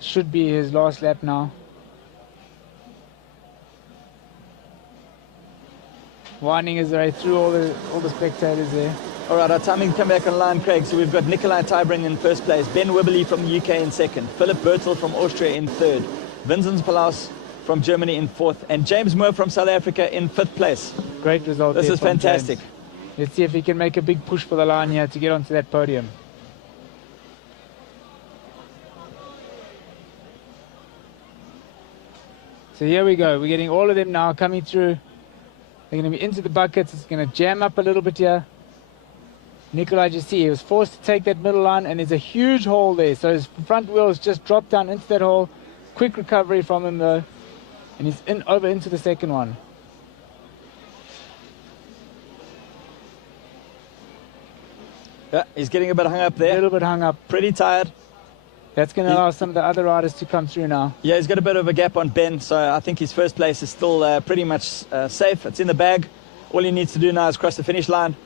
Should be his last lap now. Winding his way through all the spectators there. All right, our timing come back online, Craig. So we've got Nicolai Tybring in first place, Ben Wibberley from the UK in second, Philip Bertel from Austria in third, Vincent Palaus from Germany in fourth, and James Moore from South Africa in fifth place. Great result. This is fantastic. James. Let's see if he can make a big push for the line here to get onto that podium. So here we go. We're getting all of them now coming through. They're going to be into the buckets. It's going to jam up a little bit here. Nicolaj, you see, he was forced to take that middle line, and there's a huge hole there. So his front wheels just dropped down into that hole. Quick recovery from him, though. And he's over into the second one. Yeah, he's getting a bit hung up there. A little bit hung up. Pretty tired. That's going to allow some of the other riders to come through now. Yeah, he's got a bit of a gap on Ben, so I think his first place is still pretty much safe. It's in the bag. All he needs to do now is cross the finish line.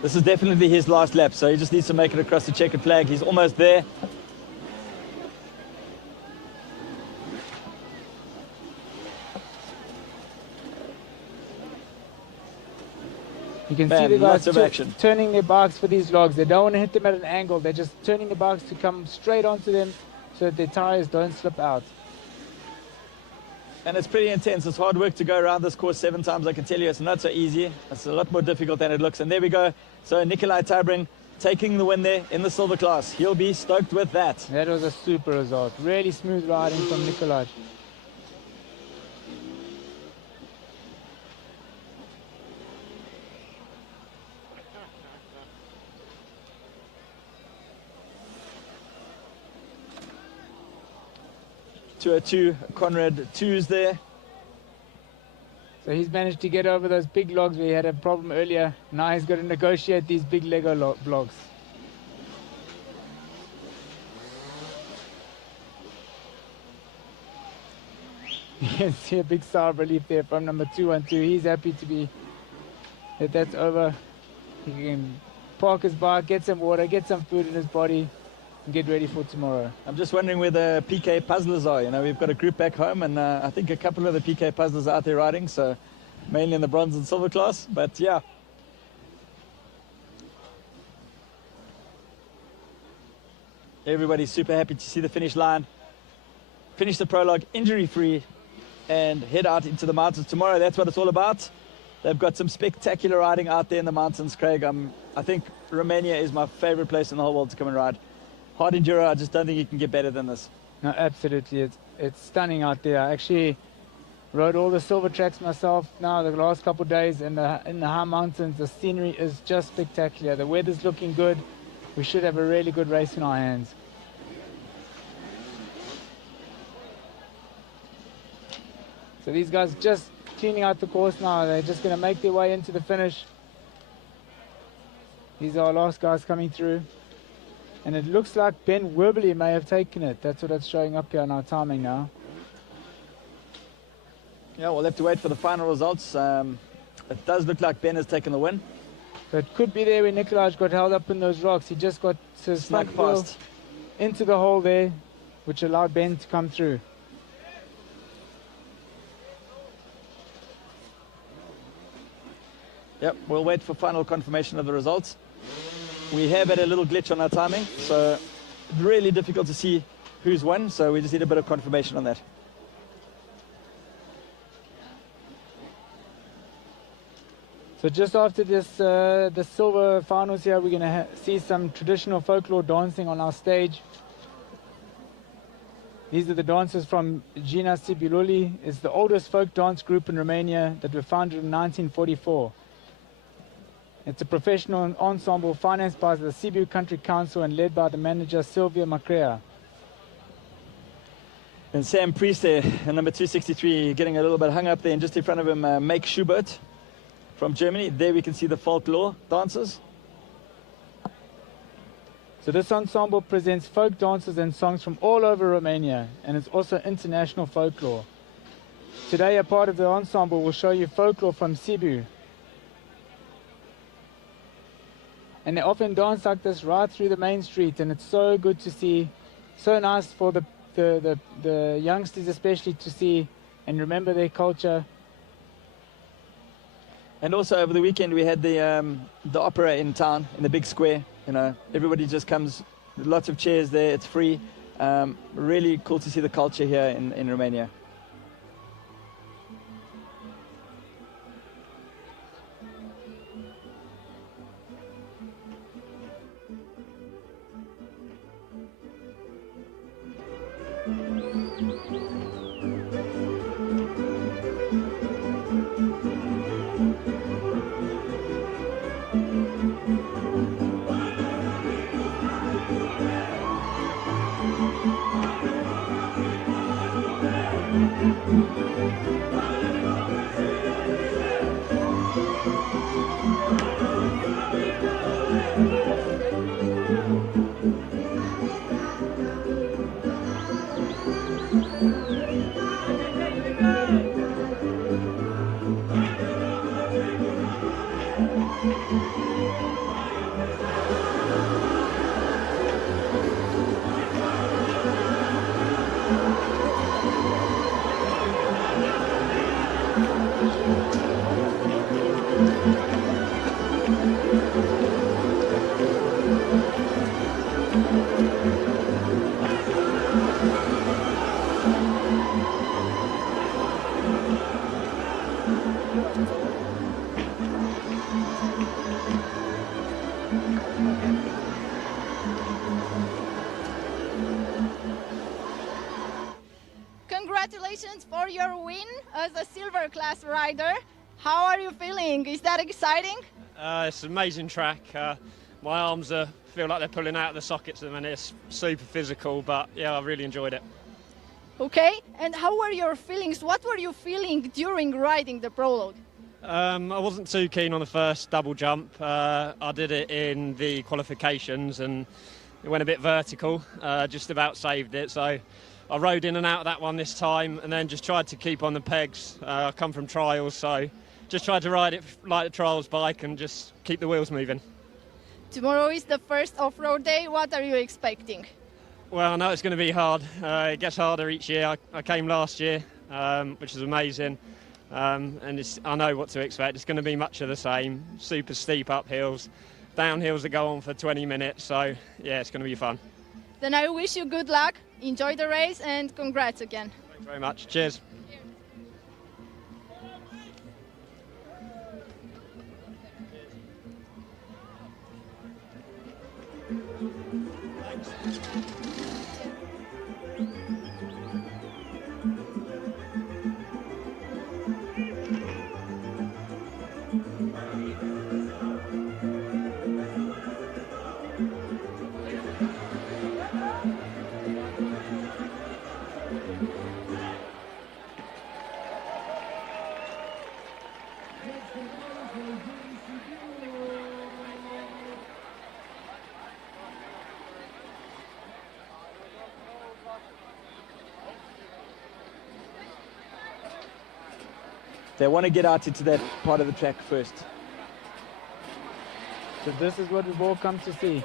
This is definitely his last lap, so he just needs to make it across the checkered flag. He's almost there. You can see the guys turning their bikes for these logs. They don't want to hit them at an angle. They're just turning the bikes to come straight onto them so that their tires don't slip out. And it's pretty intense. It's hard work to go around this course 7 times. I can tell you it's not so easy. It's a lot more difficult than it looks. And there we go. So Nicolai Tybring taking the win there in the silver class. He'll be stoked with that. That was a super result. Really smooth riding from Nicolai. Two Conrad twos there. So he's managed to get over those big logs where he had a problem earlier. Now he's got to negotiate these big Lego blocks. You can see a big sigh of relief there from number 212. He's happy to be that's over. He can park his bike, get some water, get some food in his body, and get ready for tomorrow. I'm just wondering where the PK puzzlers are. You know, we've got a group back home, and I think a couple of the PK puzzlers are out there riding, so mainly in the bronze and silver class. But yeah. Everybody's super happy to see the finish line, finish the prologue injury-free, and head out into the mountains tomorrow. That's what it's all about. They've got some spectacular riding out there in the mountains, Craig. I think Romania is my favorite place in the whole world to come and ride. Hard enduro, I just don't think you can get better than this. No, absolutely. It's stunning out there. I actually rode all the silver tracks myself now the last couple of days in the high mountains. The scenery is just spectacular. The weather's looking good. We should have a really good race in our hands. So these guys just cleaning out the course now. They're just going to make their way into the finish. These are our last guys coming through. And it looks like Ben Werbley may have taken it. That's what it's showing up here on our timing now. Yeah, we'll have to wait for the final results. It does look like Ben has taken the win. But it could be there where Nikolaj got held up in those rocks. He just got his Snuck front wheel past into the hole there, which allowed Ben to come through. Yep, we'll wait for final confirmation of the results. We have had a little glitch on our timing, so really difficult to see who's won, so we just need a bit of confirmation on that. So just after this, the silver finals here, we're going to see some traditional folklore dancing on our stage. These are the dancers from Gina Sibululi. It's the oldest folk dance group in Romania that were founded in 1944. It's a professional ensemble financed by the Sibiu Country Council and led by the manager Silvia Macrea. And Sam Priest there, number 263, getting a little bit hung up there, and just in front of him, Make Schubert from Germany. There we can see the folklore dancers. So this ensemble presents folk dances and songs from all over Romania, and it's also international folklore. Today a part of the ensemble will show you folklore from Sibiu. And they often dance like this right through the main street, and it's so good to see, so nice for the youngsters especially to see and remember their culture. And also over the weekend we had the opera in town, in the big square. You know, everybody just comes, lots of chairs there, it's free. Really cool to see the culture here in Romania. Congratulations for your win as a silver class rider. How are you feeling? Is that exciting? It's an amazing track. My arms feel like they're pulling out of the sockets at the minute. It's super physical, but yeah, I really enjoyed it. Okay, and how were your feelings? What were you feeling during riding the Prologue? I wasn't too keen on the first double jump. I did it in the qualifications and it went a bit vertical, just about saved it. So I rode in and out of that one this time and then just tried to keep on the pegs. I come from trials, so just tried to ride it like a trials bike and just keep the wheels moving. Tomorrow is the first off-road day. What are you expecting? Well, I know it's going to be hard. It gets harder each year. I came last year, which was amazing. And I know what to expect. It's going to be much of the same. Super steep uphills, downhills that go on for 20 minutes. So, yeah, it's going to be fun. Then I wish you good luck. Enjoy the race and congrats again. Thank you very much. Cheers. They want to get out into that part of the track first. So this is what we've all come to see.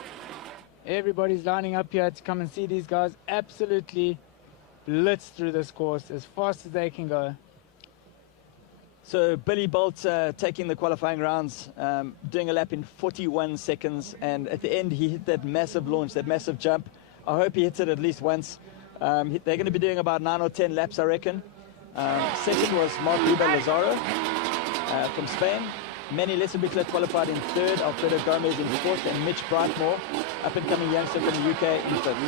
Everybody's lining up here to come and see these guys absolutely blitz through this course as fast as they can go. So Billy Bolt taking the qualifying rounds, doing a lap in 41 seconds, and at the end he hit that massive launch, that massive jump. I hope he hits it at least once. They're going to be doing about 9 or 10 laps, I reckon. Second was Mark Riba Lazaro from Spain. Manny Lessenbichler qualified in third, Alfredo Gomez in fourth, and Mitch Brightmore, up-and-coming youngster from the UK, in fifth.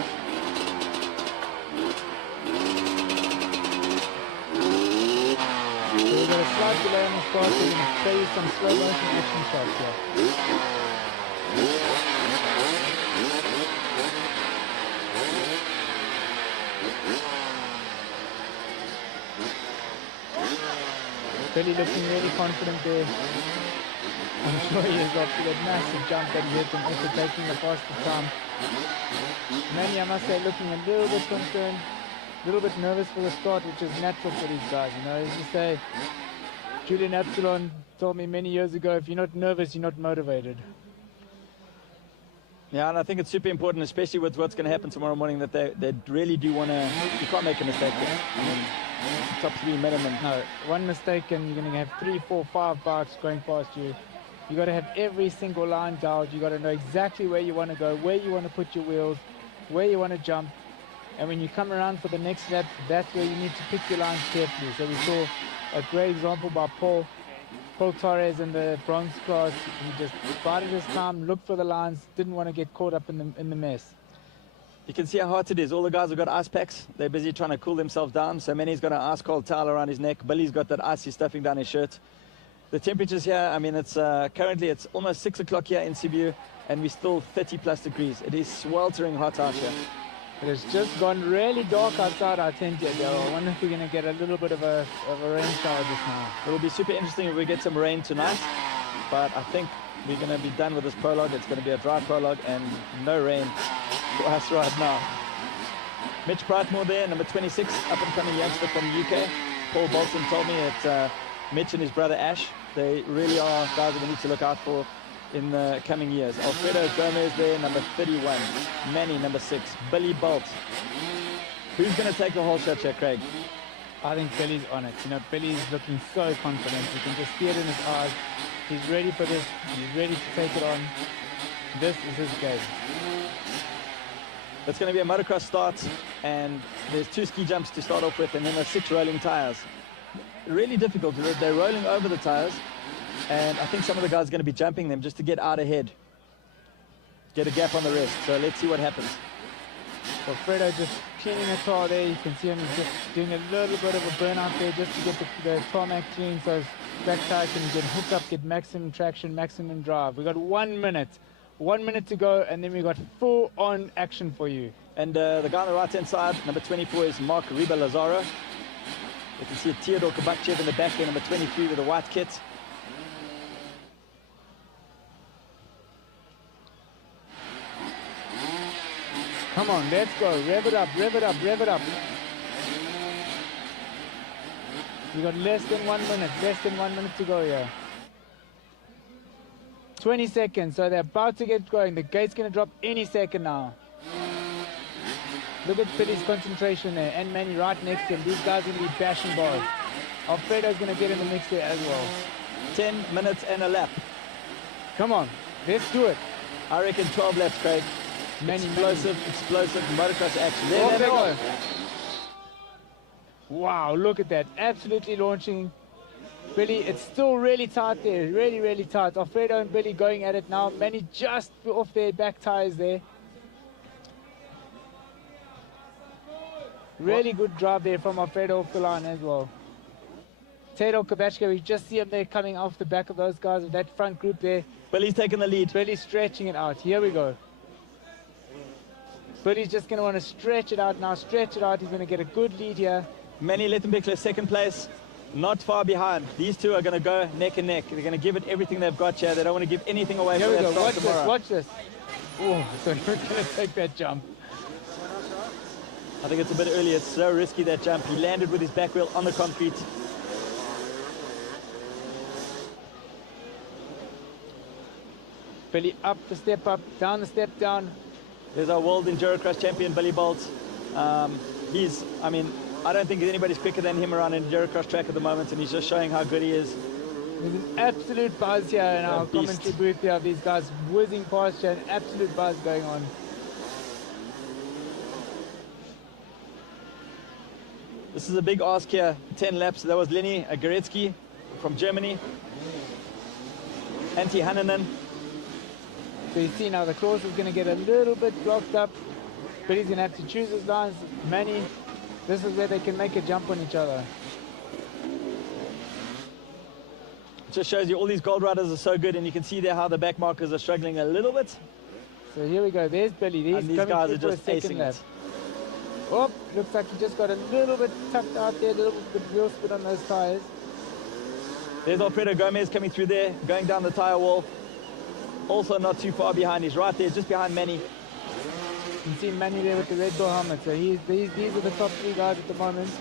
So we're playing some slow motions now because the start has a little delay. So we've got a slight delay on the start, so we're going to play you some slow motion action shots here. Billy looking really confident there. I'm sure he is after that massive jump that he hit and also taking the fastest time. Manny, I must say, looking a little bit concerned, a little bit nervous for the start, which is natural for these guys. You know, as you say, Julian Absalon told me many years ago, if you're not nervous, you're not motivated. Yeah, and I think it's super important, especially with what's going to happen tomorrow morning, that they really do want to... You can't make a mistake here. I mean, top three minimum. No, one mistake and you're going to have 3, 4, 5 bikes going past you. You got to have every single line dialed. You got to know exactly where you want to go, where you want to put your wheels, where you want to jump. And when you come around for the next laps, that's where you need to pick your lines carefully. So we saw a great example by Paul Torres in the bronze class. He just bided his time, looked for the lines, didn't want to get caught up in the mess. You can see how hot it is. All the guys have got ice packs. They're busy trying to cool themselves down. So Manny's got an ice cold towel around his neck. Billy's got that icy stuffing down his shirt. The temperatures here, I mean, it's currently it's almost 6 o'clock here in Sibiu, and we're still 30 plus degrees. It is sweltering hot out here. It has just gone really dark outside our tent here, Daryl. I wonder if we're going to get a little bit of a rain shower just now. It'll be super interesting if we get some rain tonight, but I think we're going to be done with this prologue. It's going to be a dry prologue and no rain for us right now. Mitch Brightmore there, number 26, up-and-coming youngster from the UK. Paul Bolton told me that Mitch and his brother Ash, they really are guys that we need to look out for in the coming years. Alfredo Gomez there, number 31. Manny, number 6. Billy Bolt. Who's going to take the whole shot here, Craig? I think Billy's on it. You know, Billy's looking so confident. We can just see it in his eyes. He's ready for this. He's ready to take it on. This is his game. It's going to be a motocross start, and there's 2 ski jumps to start off with, and then there's 6 rolling tires. Really difficult. They're rolling over the tires, and I think some of the guys are going to be jumping them just to get out ahead, get a gap on the rest. So let's see what happens. Alfredo just cleaning the tar there. You can see him. He's just doing a little bit of a burnout there just to get the tarmac clean so his back tire can get hook up, get maximum traction, maximum drive. We got 1 minute. 1 minute to go, and then we got full-on action for you. And the guy on the right-hand side, number 24, is Mark Riba Lazaro. You can see a Theodore Kabakchev in the back there, number 23 with a white kit. Come on, let's go. Rev it up, rev it up, rev it up. We got less than 1 minute to go here. 20 seconds, so they're about to get going. The gate's going to drop any second now. Look at Billy's concentration there, and Manny right next to him. These guys are going to be bashing bars. Alfredo's going to get in the mix there as well. 10 minutes and a lap. Come on, let's do it. I reckon 12 laps, Craig. Explosive motocross action. There, Off they're they off. go. Wow, look at that. Absolutely launching. Billy, it's still really tight there. Really, really tight. Alfredo and Billy going at it now. Manny just off their back tires there. Really good drive there from Alfredo off the line as well. Tadeo Kabachka, we just see him there coming off the back of those guys with that front group there. Billy's taking the lead. Billy's stretching it out. Here we go. Billy's just going to want to stretch it out now. Stretch it out. He's going to get a good lead here. Manny Lettenbeckler, second place. Not far behind. These two are going to go neck and neck. They're going to give it everything they've got here. They don't want to give anything away Here for we that go. start Watch tomorrow. this. Watch this. Oh, I thought he was going to take that jump. I think it's a bit early. It's so risky, that jump. He landed with his back wheel on the concrete. Billy up the step up, down the step down. There's our world endurocross champion, Billy Bolt. I don't think anybody's quicker than him around an endurocross track at the moment, and he's just showing how good he is. There's an absolute buzz here in our commentary booth here of these guys whizzing past here. An absolute buzz going on. This is a big ask here. 10 laps. That was Lenny Goretzky from Germany. Antti Hannanen. So you see now the course is going to get a little bit blocked up, but he's going to have to choose his lines. Manny, this is where they can make a jump on each other. It just shows you all these gold riders are so good, and you can see there how the back markers are struggling a little bit. So here we go. There's Billy. And these guys are just acing it. Oh, looks like he just got a little bit tucked out there, a little bit wheel spin on those tires. There's Alfredo Gomez coming through there, going down the tire wall. Also not too far behind. He's right there, just behind Manny. You can see Manny there with the Red Bull helmet. So these are the top three guys at the moment.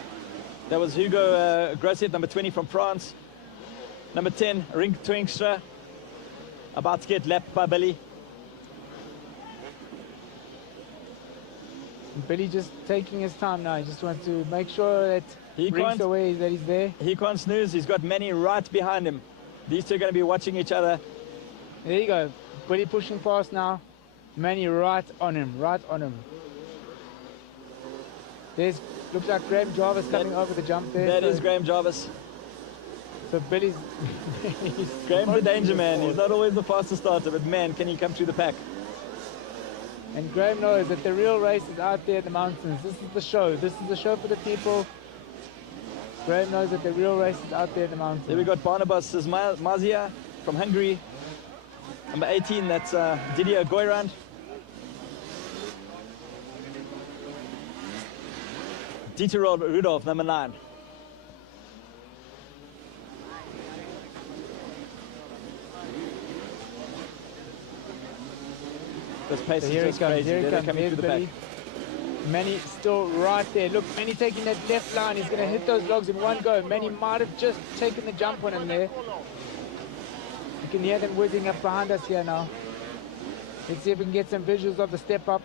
That was Hugo Grosset, number 20 from France. Number 10, Rink Twingstra, about to get lapped by Billy. And Billy just taking his time now. He just wants to make sure that Rink's away, that he's there. He can't snooze. He's got Manny right behind him. These two are going to be watching each other. There you go. Billy pushing past now. Manny right on him, right on him. Looks like Graham Jarvis coming over the jump there. That is Graham Jarvis. So Billy's really Graham's a danger man. He's not always the fastest starter, but man, can he come through the pack. And Graham knows that the real race is out there in the mountains. This is the show. This is the show for the people. Graham knows that the real race is out there in the mountains. There we got Barnabas Mazia from Hungary. Number 18, that's Didier Goyrand. Dieter Rudolph, number 9. This pace is just crazy. They're coming through the back. Manny still right there. Look, Manny taking that left line. He's going to hit those logs in one go. Manny might have just taken the jump on him there. You can hear them whizzing up behind us here now. Let's see if we can get some visuals of the step up.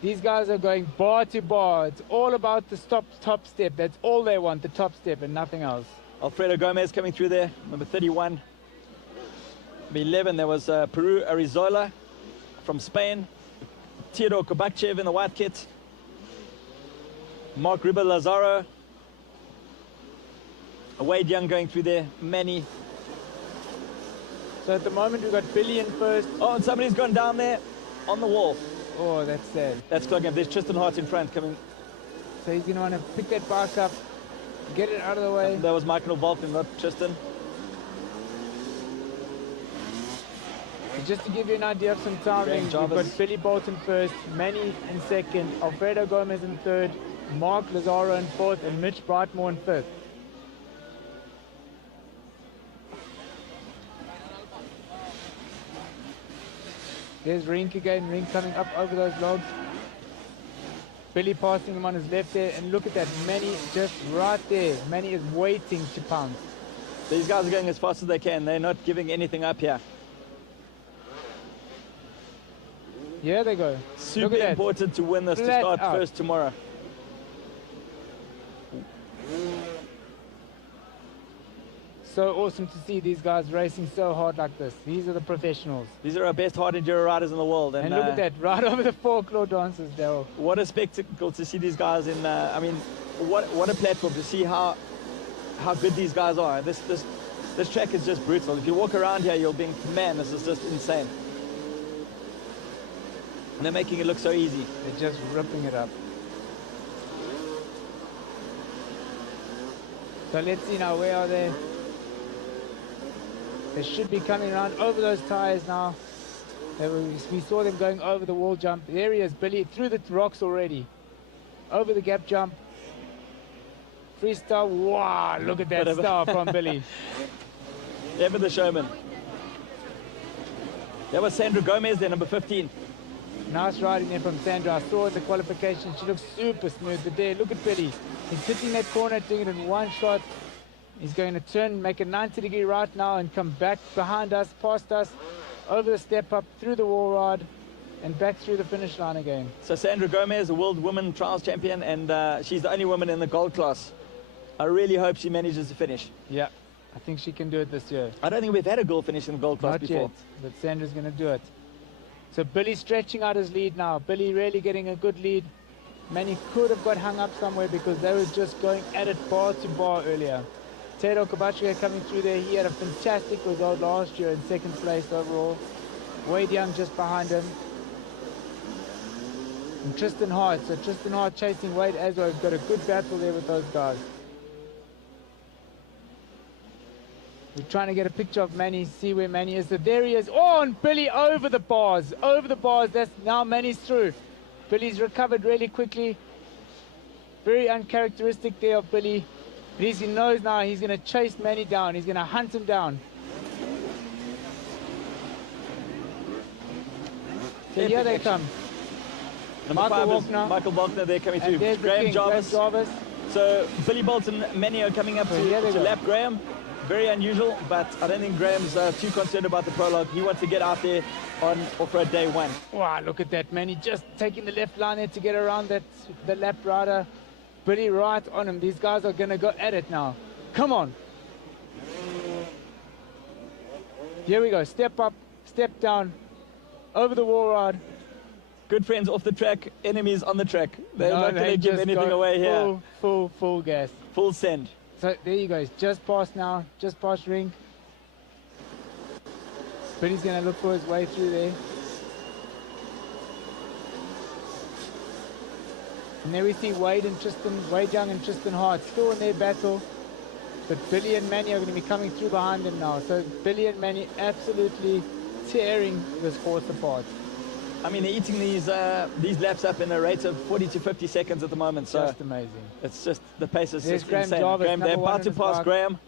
These guys are going bar to bar. It's all about the top step. That's all they want, the top step and nothing else. Alfredo Gomez coming through there, number 31. Number 11, there was Peru Arizola from Spain. Theodore Kovachev in the white kit. Mark Riber Lazaro. Wade Young going through there. Manny. So at the moment we've got Billy in first. Oh, and somebody's gone down there on the wall. Oh, that's sad. That's clogging up. There's Tristan Hart in front coming. So he's going to want to pick that bike up, get it out of the way. That was Michael Volkman, not Tristan. But just to give you an idea of some timing, we've got Billy Bolton first, Manny in second, Alfredo Gomez in third, Mark Lazaro in fourth, and Mitch Brightmore in fifth. There's Rink again, Rink coming up over those logs. Billy passing him on his left there, and look at that, Manny just right there. Manny is waiting to pounce. These guys are going as fast as they can. They're not giving anything up here. Here they go. Super important to win this to Flat start out. first tomorrow. So awesome to see these guys racing so hard like this. These are the professionals. These are our best hard enduro riders in the world. And look at that, right over the folklore dancers, Daryl. What a spectacle to see these guys in. I mean, what a platform to see how good these guys are. This track is just brutal. If you walk around here, you'll think, man, this is just insane. And they're making it look so easy. They're just ripping it up. So let's see now, where are they? They should be coming around over those tires now. We saw them going over the wall jump. There he is, Billy, through the rocks already. Over the gap jump. Freestyle, wow, look at that star from Billy. Ever the showman. That was Sandra Gomez there, number 15. Nice riding there from Sandra. I saw in the qualification, she looks super smooth. But there, look at Billy. He's hitting that corner, doing it in one shot. He's going to turn, make a 90-degree right now and come back behind us, past us, over the step up, through the wall ride, and back through the finish line again. So Sandra Gomez, a world women trials champion, and she's the only woman in the gold class. I really hope she manages to finish. Yeah, I think she can do it this year. I don't think we've had a girl finish in the gold class Not before. yet, but Sandra's going to do it. So Billy stretching out his lead now. Billy really getting a good lead. Manny could have got hung up somewhere because they were just going at it bar to bar earlier. Tero Kabachka coming through there. He had a fantastic result last year in second place overall. Wade Young just behind him. And Tristan Hart. So Tristan Hart chasing Wade as well. We've got a good battle there with those guys. We're trying to get a picture of Manny, see where Manny is. So there he is. Oh, and Billy over the bars. Over the bars. That's now Manny's through. Billy's recovered really quickly. Very uncharacteristic there of Billy. But he knows now he's going to chase Manny down. He's going to hunt him down. So Epic here they action. come. Number Michael 5 is Walkner. Michael Walkner there coming through. And there's the Graham king, Jarvis. Graham Jarvis. So Billy Bolton, Manny are coming up So here they to go. lap Graham. Very unusual, but I don't think Graham's too concerned about the prologue. He wants to get out there on off-road day 1. Wow, look at that, Manny just taking the left line there to get around the lap rider. Billy right on him. These guys are going to go at it now. Come on. Here we go. Step up, step down, over the wall ride. Good friends off the track, enemies on the track. They're not going to give just anything go away here. Full gas. Full send. So there you go. He's just past now, just past Ring. Billy's going to look for his way through there. And there we see Wade Young and Tristan Hart still in their battle. But Billy and Manny are going to be coming through behind them now. So Billy and Manny absolutely tearing this course apart. I mean, they're eating these laps up in a rate of 40 to 50 seconds at the moment. So Just amazing. it's just, the pace is There's just Graham insane. Jarvis, Graham, they're number one about to in the pass park. Graham.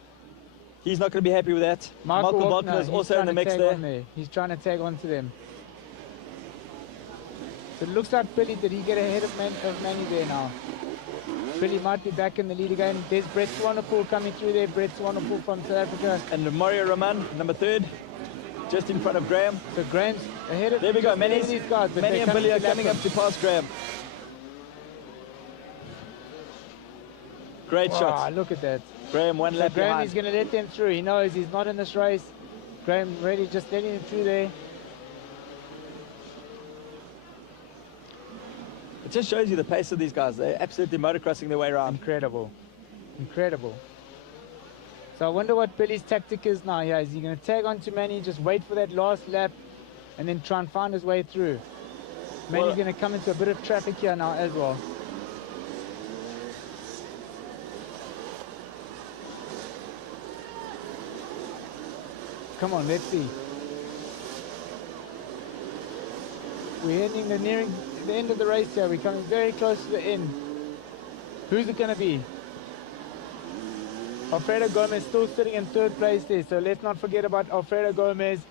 He's not going to be happy with that. Michael Walkner is he's also in the trying to mix tag there. on there. He's trying to tag onto them. So it looks like Billy, did he get ahead of Manny there now? Billy might be back in the lead again. There's Brett Swanepoel coming through there. Brett Swanepoel from South Africa. And Mario Roman, number 3rd, just in front of Graham. So Graham's ahead of, There we go. just ahead Manny's, of these guys. But Manny they're and Billy are to lap coming him. up to pass Graham. Great Wow, shot. look at that. Graham one So lap Graham behind. is going to let them through. He knows he's not in this race. Graham really just letting him through there. It just shows you the pace of these guys. They're absolutely motocrossing their way around. Incredible. Incredible. So I wonder what Billy's tactic is now. Yeah, is he going to tag on to Manny, just wait for that last lap, and then try and find his way through? Manny's Well, going to come into a bit of traffic here now as well. Come on, let's see. We're nearing the end of the race here. We're coming very close to the end. Who's it going to be? Alfredo Gomez still sitting in 3rd place there, so let's not forget about Alfredo Gomez.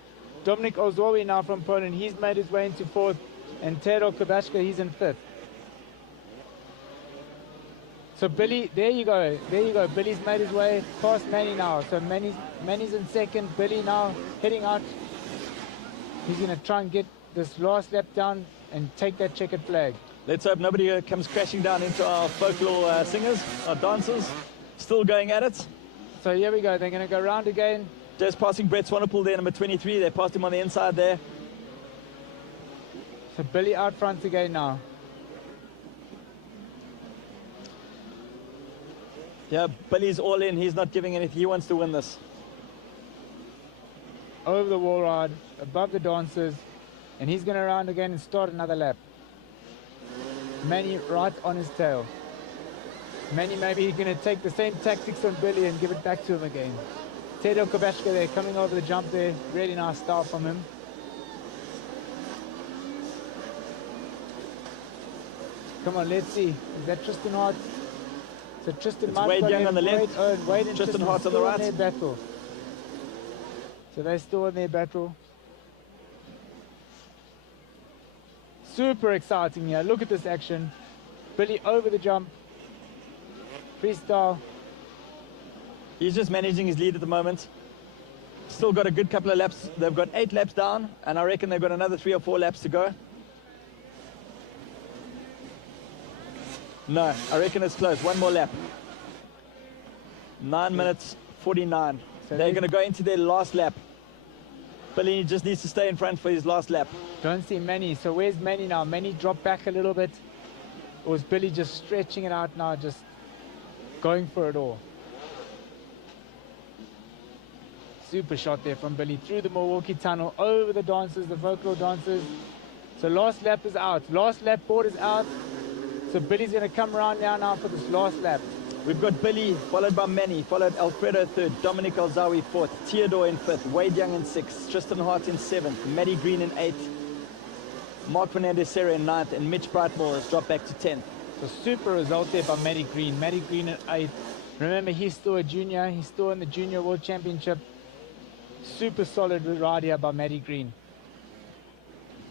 Dominic Ozwawi now from Poland, he's made his way into 4th, and Tero Kabashka, he's in 5th. So Billy, there you go. Billy's made his way past Manny now. So Manny's in second. Billy now heading out. He's going to try and get this last lap down and take that checkered flag. Let's hope nobody comes crashing down into our folklore singers, our dancers. Still going at it. So here we go. They're going to go round again. Just passing Brett Swanepoel there, number 23. They passed him on the inside there. So Billy out front again now. Yeah, Billy's all in. He's not giving anything. He wants to win this. Over the wall ride, above the dancers, and he's going to round again and start another lap. Manny right on his tail. Manny maybe he's going to take the same tactics on Billy and give it back to him again. Tedor Kobashka there, coming over the jump there. Really nice style from him. Come on, let's see. Is that Tristan Hart? So Tristan It's Wade Young on the left. Wade and Tristan Hart on the still right. in their battle. So they're still in their battle. Super exciting here. Look at this action. Billy over the jump. Freestyle. He's just managing his lead at the moment. Still got a good couple of laps. They've got 8 laps down, and I reckon they've got another 3 or 4 laps to go. No, I reckon it's close. One more lap. 9 minutes 49. So they're going to go into their last lap. Billy just needs to stay in front for his last lap. Don't see Manny. So where's Manny now? Manny dropped back a little bit. Or is Billy just stretching it out now, just going for it all? Super shot there from Billy through the Milwaukee tunnel, over the dancers, the folklore dancers. So last lap is out. Last lap board is out. So Billy's going to come around now for this last lap. We've got Billy, followed by Manny, followed Alfredo third, Dominic Alzawi fourth, Theodore in fifth, Wade Young in sixth, Tristan Hart in seventh, Maddie Green in eighth, Mark Fernandez Serra in ninth, and Mitch Brightmore has dropped back to 10th. So super result there by Maddie Green. Maddie Green in eighth. Remember, he's still a junior. He's still in the Junior World Championship. Super solid ride here by Maddie Green.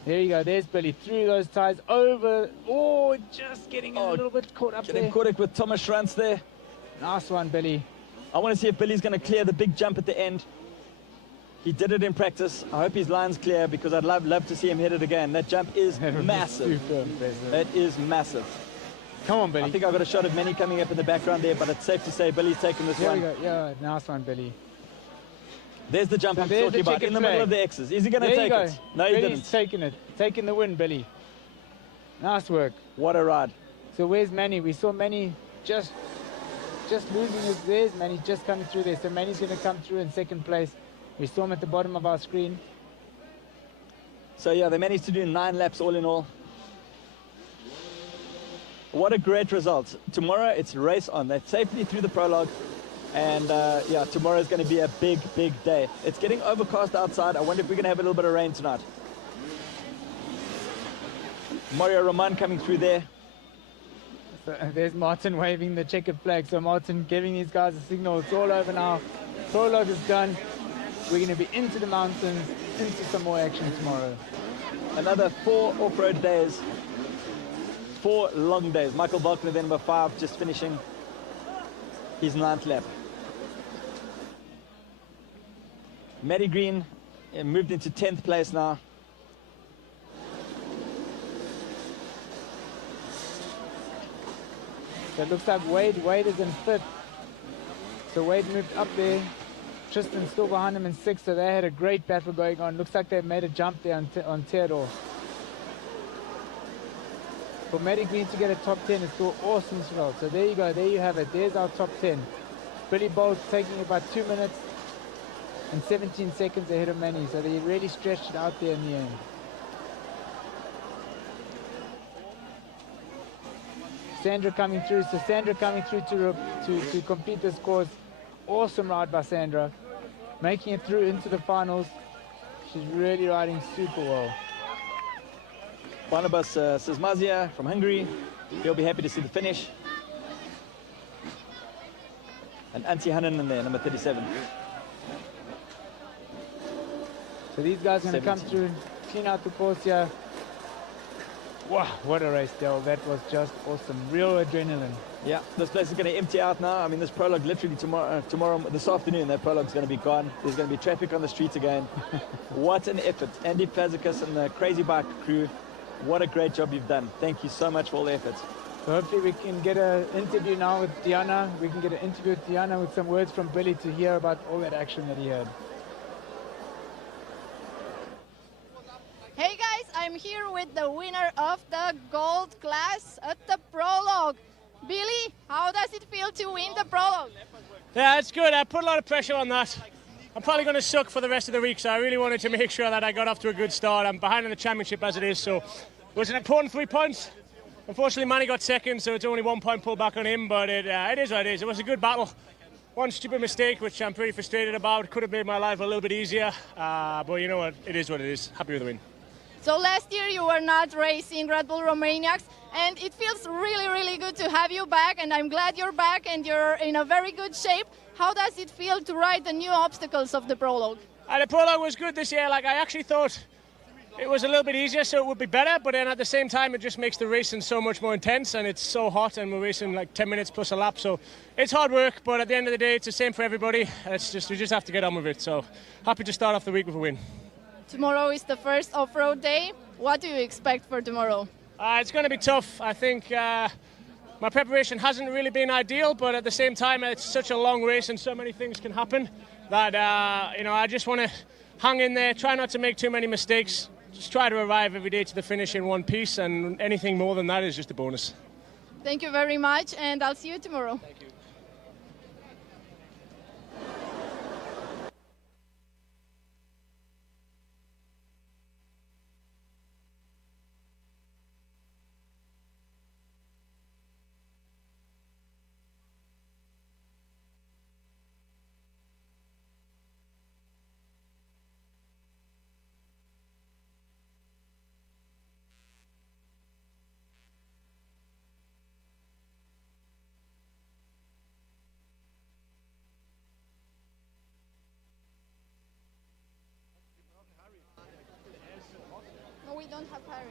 There you go. There's Billy through those tires over. Oh, just getting a little bit caught up Getting there. caught up with Thomas Schrantz there. Nice one, Billy. I want to see if Billy's going to clear the big jump at the end. He did it in practice. I hope his line's clear because I'd love to see him hit it again. That jump is massive. Super impressive. It is massive. Come on, Billy. I think I got a shot of Manny coming up in the background there, but it's safe to say Billy's taken this Here one. we go. Yeah, nice one, Billy. There's the jump So I'm there's talking the about, in the checkered middle flag. of the X's. Is he going to There take you go. it? No, he Billy's didn't. taking it. Taking the win, Billy. Nice work. What a ride. So where's Manny? We saw Manny just losing his. There's Manny just coming through there. So Manny's going to come through in second place. We saw him at the bottom of our screen. So yeah, they managed to do 9 laps all in all. What a great result. Tomorrow it's race on. They're safely through the prologue. And yeah, tomorrow is going to be a big, big day. It's getting overcast outside. I wonder if we're going to have a little bit of rain tonight. Mario Roman coming through there. So there's Martin waving the checkered flag. So Martin giving these guys a signal. It's all over now. Prologue is done. We're going to be into the mountains, into some more action tomorrow. Another 4 off-road days. 4 long days. Michael Valkner, then number 5, just finishing his 9th lap. Maddie Green moved into 10th place now. So it looks like Wade is in 5th. So Wade moved up there. Tristan still behind him in 6th. So they had a great battle going on. Looks like they've made a jump there on Theodore. For Maddie Green to get a top 10 is still awesome as well. So there you go. There you have it. There's our top 10. Billy Bolt taking about 2 minutes and 17 seconds ahead of Manny. So they really stretched it out there in the end. Sandra coming through. So Sandra coming through to complete this course. Awesome ride by Sandra. Making it through into the finals. She's really riding super well. Barnabas Sismazia from Hungary. He'll be happy to see the finish. And Antti Hannen in there, number 37. So these guys are going to come 17. through, clean out the course here. Wow, what a race, Del. That was just awesome. Real adrenaline. Yeah, this place is going to empty out now. I mean, this prologue literally tomorrow, this afternoon, that prologue's going to be gone. There's going to be traffic on the streets again. What an effort. Andy Fazekas and the Crazy Bike crew, what a great job you've done. Thank you so much for all the effort. So hopefully we can get an interview now with Diana. We can get an interview with Diana with some words from Billy to hear about all that action that he had. Hey guys, I'm here with the winner of the gold class at the Prologue. Billy, how does it feel to win the Prologue? Yeah, it's good. I put a lot of pressure on that. I'm probably going to suck for the rest of the week, so I really wanted to make sure that I got off to a good start. I'm behind in the championship as it is, so it was an important 3 points. Unfortunately, Manny got second, so it's only 1 point pull back on him, but it is what it is. It was a good battle. One stupid mistake, which I'm pretty frustrated about. Could have made my life a little bit easier, but you know what? It is what it is. Happy with the win. So last year you were not racing Red Bull Romaniacs, and it feels really, really good to have you back, and I'm glad you're back and you're in a very good shape. How does it feel to ride the new obstacles of the Prologue? The Prologue was good this year. Like, I actually thought it was a little bit easier, so it would be better, but then at the same time it just makes the racing so much more intense, and it's so hot, and we're racing like 10 minutes plus a lap, so it's hard work, but at the end of the day it's the same for everybody. We just have to get on with it, so happy to start off the week with a win. Tomorrow is the first off-road day. What do you expect for tomorrow? It's going to be tough. I think my preparation hasn't really been ideal, but at the same time it's such a long race and so many things can happen that I just want to hang in there, try not to make too many mistakes, just try to arrive every day to the finish in one piece, and anything more than that is just a bonus. Thank you very much, and I'll see you tomorrow. No, we don't have Harry.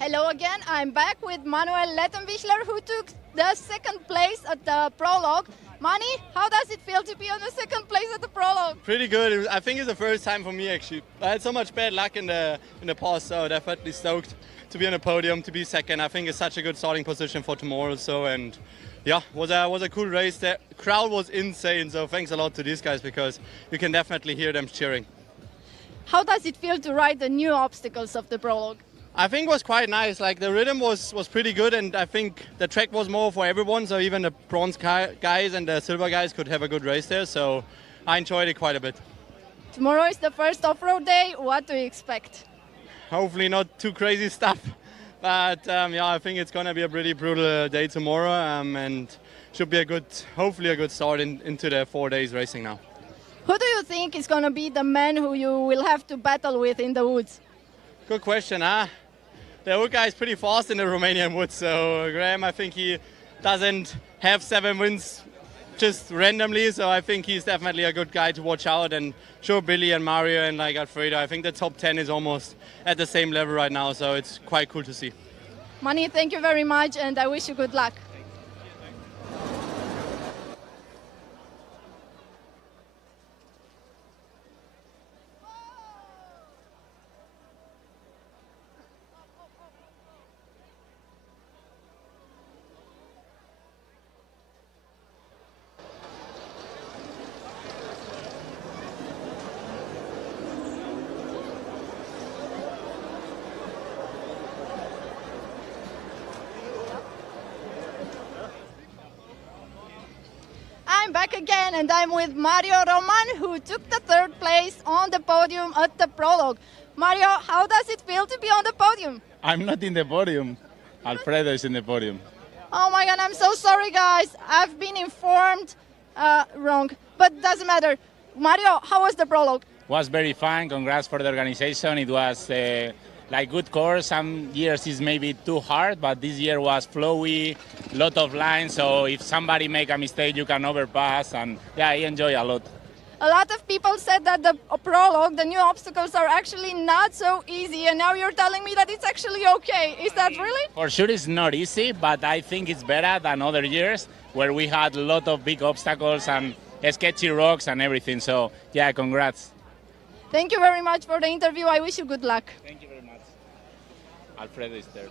Hello again, I'm back with Manuel Lettenbichler, who took the second place at the Prologue. Manny, how does it feel to be on the second place at the Prologue? Pretty good. I think it's the first time for me actually. I had so much bad luck in the past, so definitely stoked to be on a podium, to be second. I think it's such a good starting position for tomorrow. So, and yeah, was a cool race. The crowd was insane, so thanks a lot to these guys because you can definitely hear them cheering. How does it feel to ride the new obstacles of the Prologue? I think it was quite nice. Like the rhythm was pretty good, and I think the track was more for everyone. So even the bronze guys and the silver guys could have a good race there. So I enjoyed it quite a bit. Tomorrow is the first off-road day. What do you expect? Hopefully not too crazy stuff, but yeah, I think it's gonna be a pretty brutal day tomorrow, and should be hopefully a good start into the 4 days racing now. Who do you think is gonna be the man who you will have to battle with in the woods? Good question, huh? The old guy is pretty fast in the Romanian woods, so Graham, I think he doesn't have 7 wins just randomly, so I think he's definitely a good guy to watch out. And sure, Billy and Mario and like Alfredo, I think the top 10 is almost at the same level right now, so it's quite cool to see. Manny, thank you very much, and I wish you good luck. I'm back again, and I'm with Mario Roman, who took the 3rd place on the podium at the Prologue. Mario, how does it feel to be on the podium? I'm not in the podium. Alfredo is in the podium. Oh my God, I'm so sorry, guys. I've been informed wrong, but doesn't matter. Mario, how was the Prologue? Was very fun. Congrats for the organization. It was like good course. Some years is maybe too hard, but this year was flowy, lot of lines. So if somebody make a mistake, you can overpass, and yeah, I enjoy a lot. A lot of people said that the prologue, the new obstacles are actually not so easy, and now you're telling me that it's actually okay. Is that really? For sure it's not easy, but I think it's better than other years where we had a lot of big obstacles and sketchy rocks and everything. So yeah, congrats. Thank you very much for the interview. I wish you good luck. Thank you very much. Alfredo is there.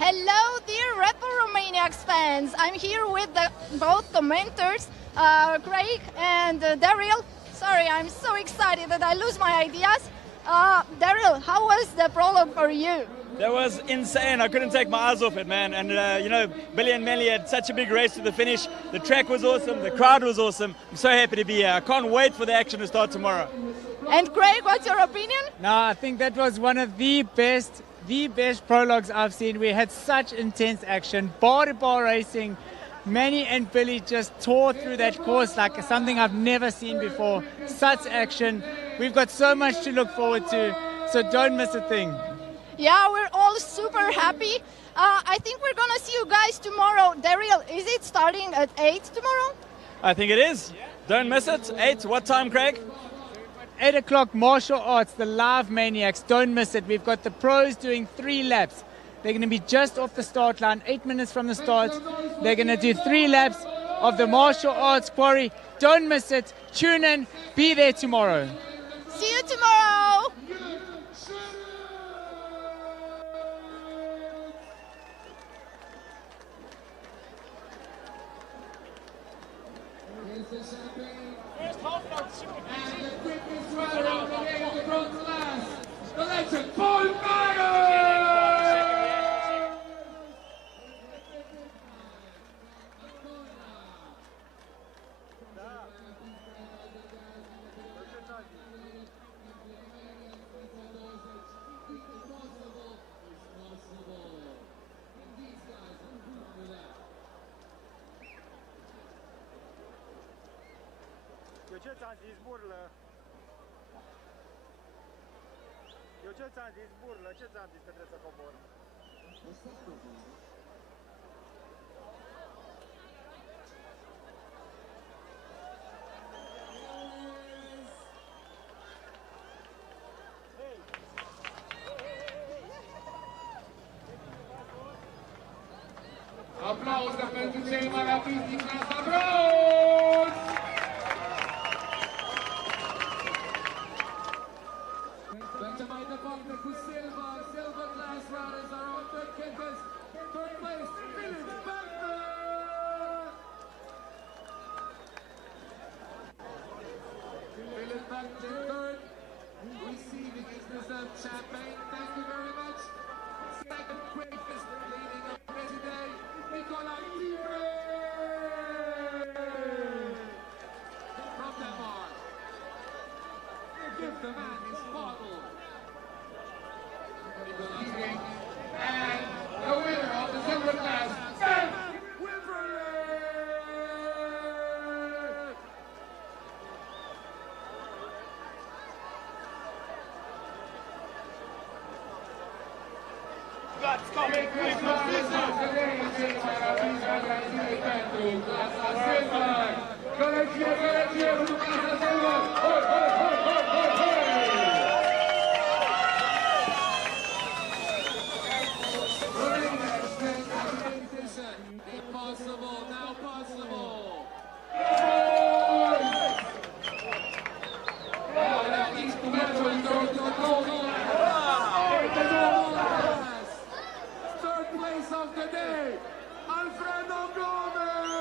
Hello, dear Red Bull Romaniacs fans. I'm here with both commenters, Craig and Daryl. Sorry, I'm so excited that I lose my ideas. Daryl, how was the prologue for you? That was insane. I couldn't take my eyes off it, man. And, Billy and Melly had such a big race to the finish. The track was awesome. The crowd was awesome. I'm so happy to be here. I can't wait for the action to start tomorrow. And Craig, what's your opinion? No, I think that was one of the best prologues I've seen. We had such intense action, bar-to-bar racing. Manny and Billy just tore through that course like something I've never seen before. Such action. We've got so much to look forward to, so don't miss a thing. Yeah, we're all super happy. I think we're gonna see you guys tomorrow. Daryl, is it starting at 8 tomorrow? I think it is. Don't miss it. 8, what time, Craig? 8 o'clock, martial arts, the live Maniacs. Don't miss it. We've got the pros doing 3 laps. They're going to be just off the start line, 8 minutes from the start. They're going to do 3 laps of the martial arts quarry. Don't miss it. Tune in. Be there tomorrow. See you tomorrow. aplauză pentru cei mai rapizi din clasa bronz! Mergem mai departe cu Silva. Silver Glass Riders are on third campus. Third place, Philip Becker! Philip Becker third. Receiving his deserved champagne. Thank you very much. Second quickest leading up today, Nikolai Libre! From Denmark. Give the man his bottle. And the winner of the silver class, Ben Wilfred! That's coming quick from this today. Impossible, now possible. Third place of the day, Alfredo Gomez!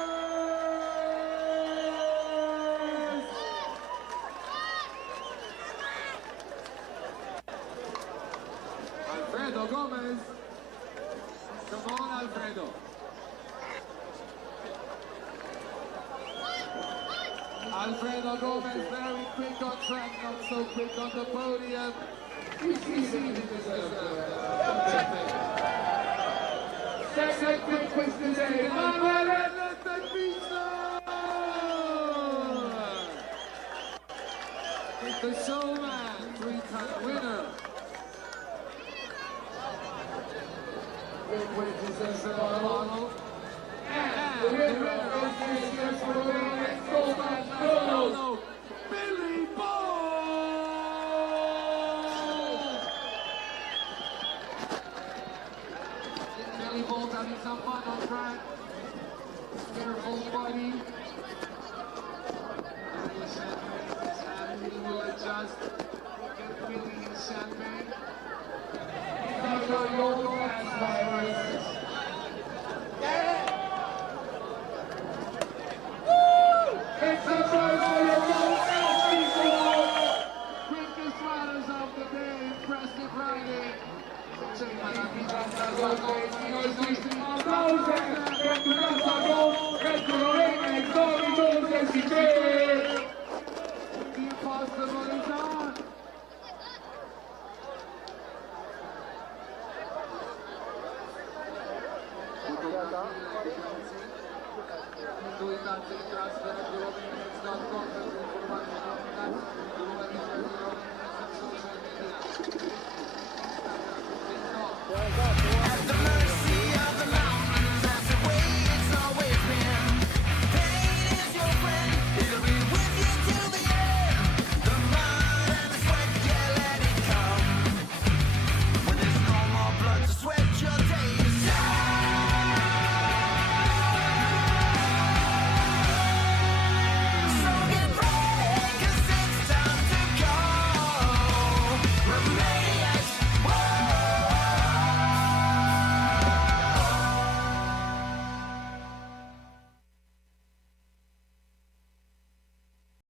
Alfredo Gomez. Come on, Alfredo. Alfredo Gomez, very quick on track, not so quick on the podium. He's receiving his second quickest today, Manuel Pizza! The showman, three-time winner. With his bottle. And the winner of this year's Romaniacs Gold Medal, Billy Bolt! Billy Bolt having some fun on track. Careful, buddy. Champagne will adjust. Get Billy his champagne. These are your class riders. It's a time for your own self-people! Quickest riders of the day, impressive riding. The impossible is on! Nu uitați să intrați pe Romaniacs.com pentru informații și comunicații cu Romaniacs în social media.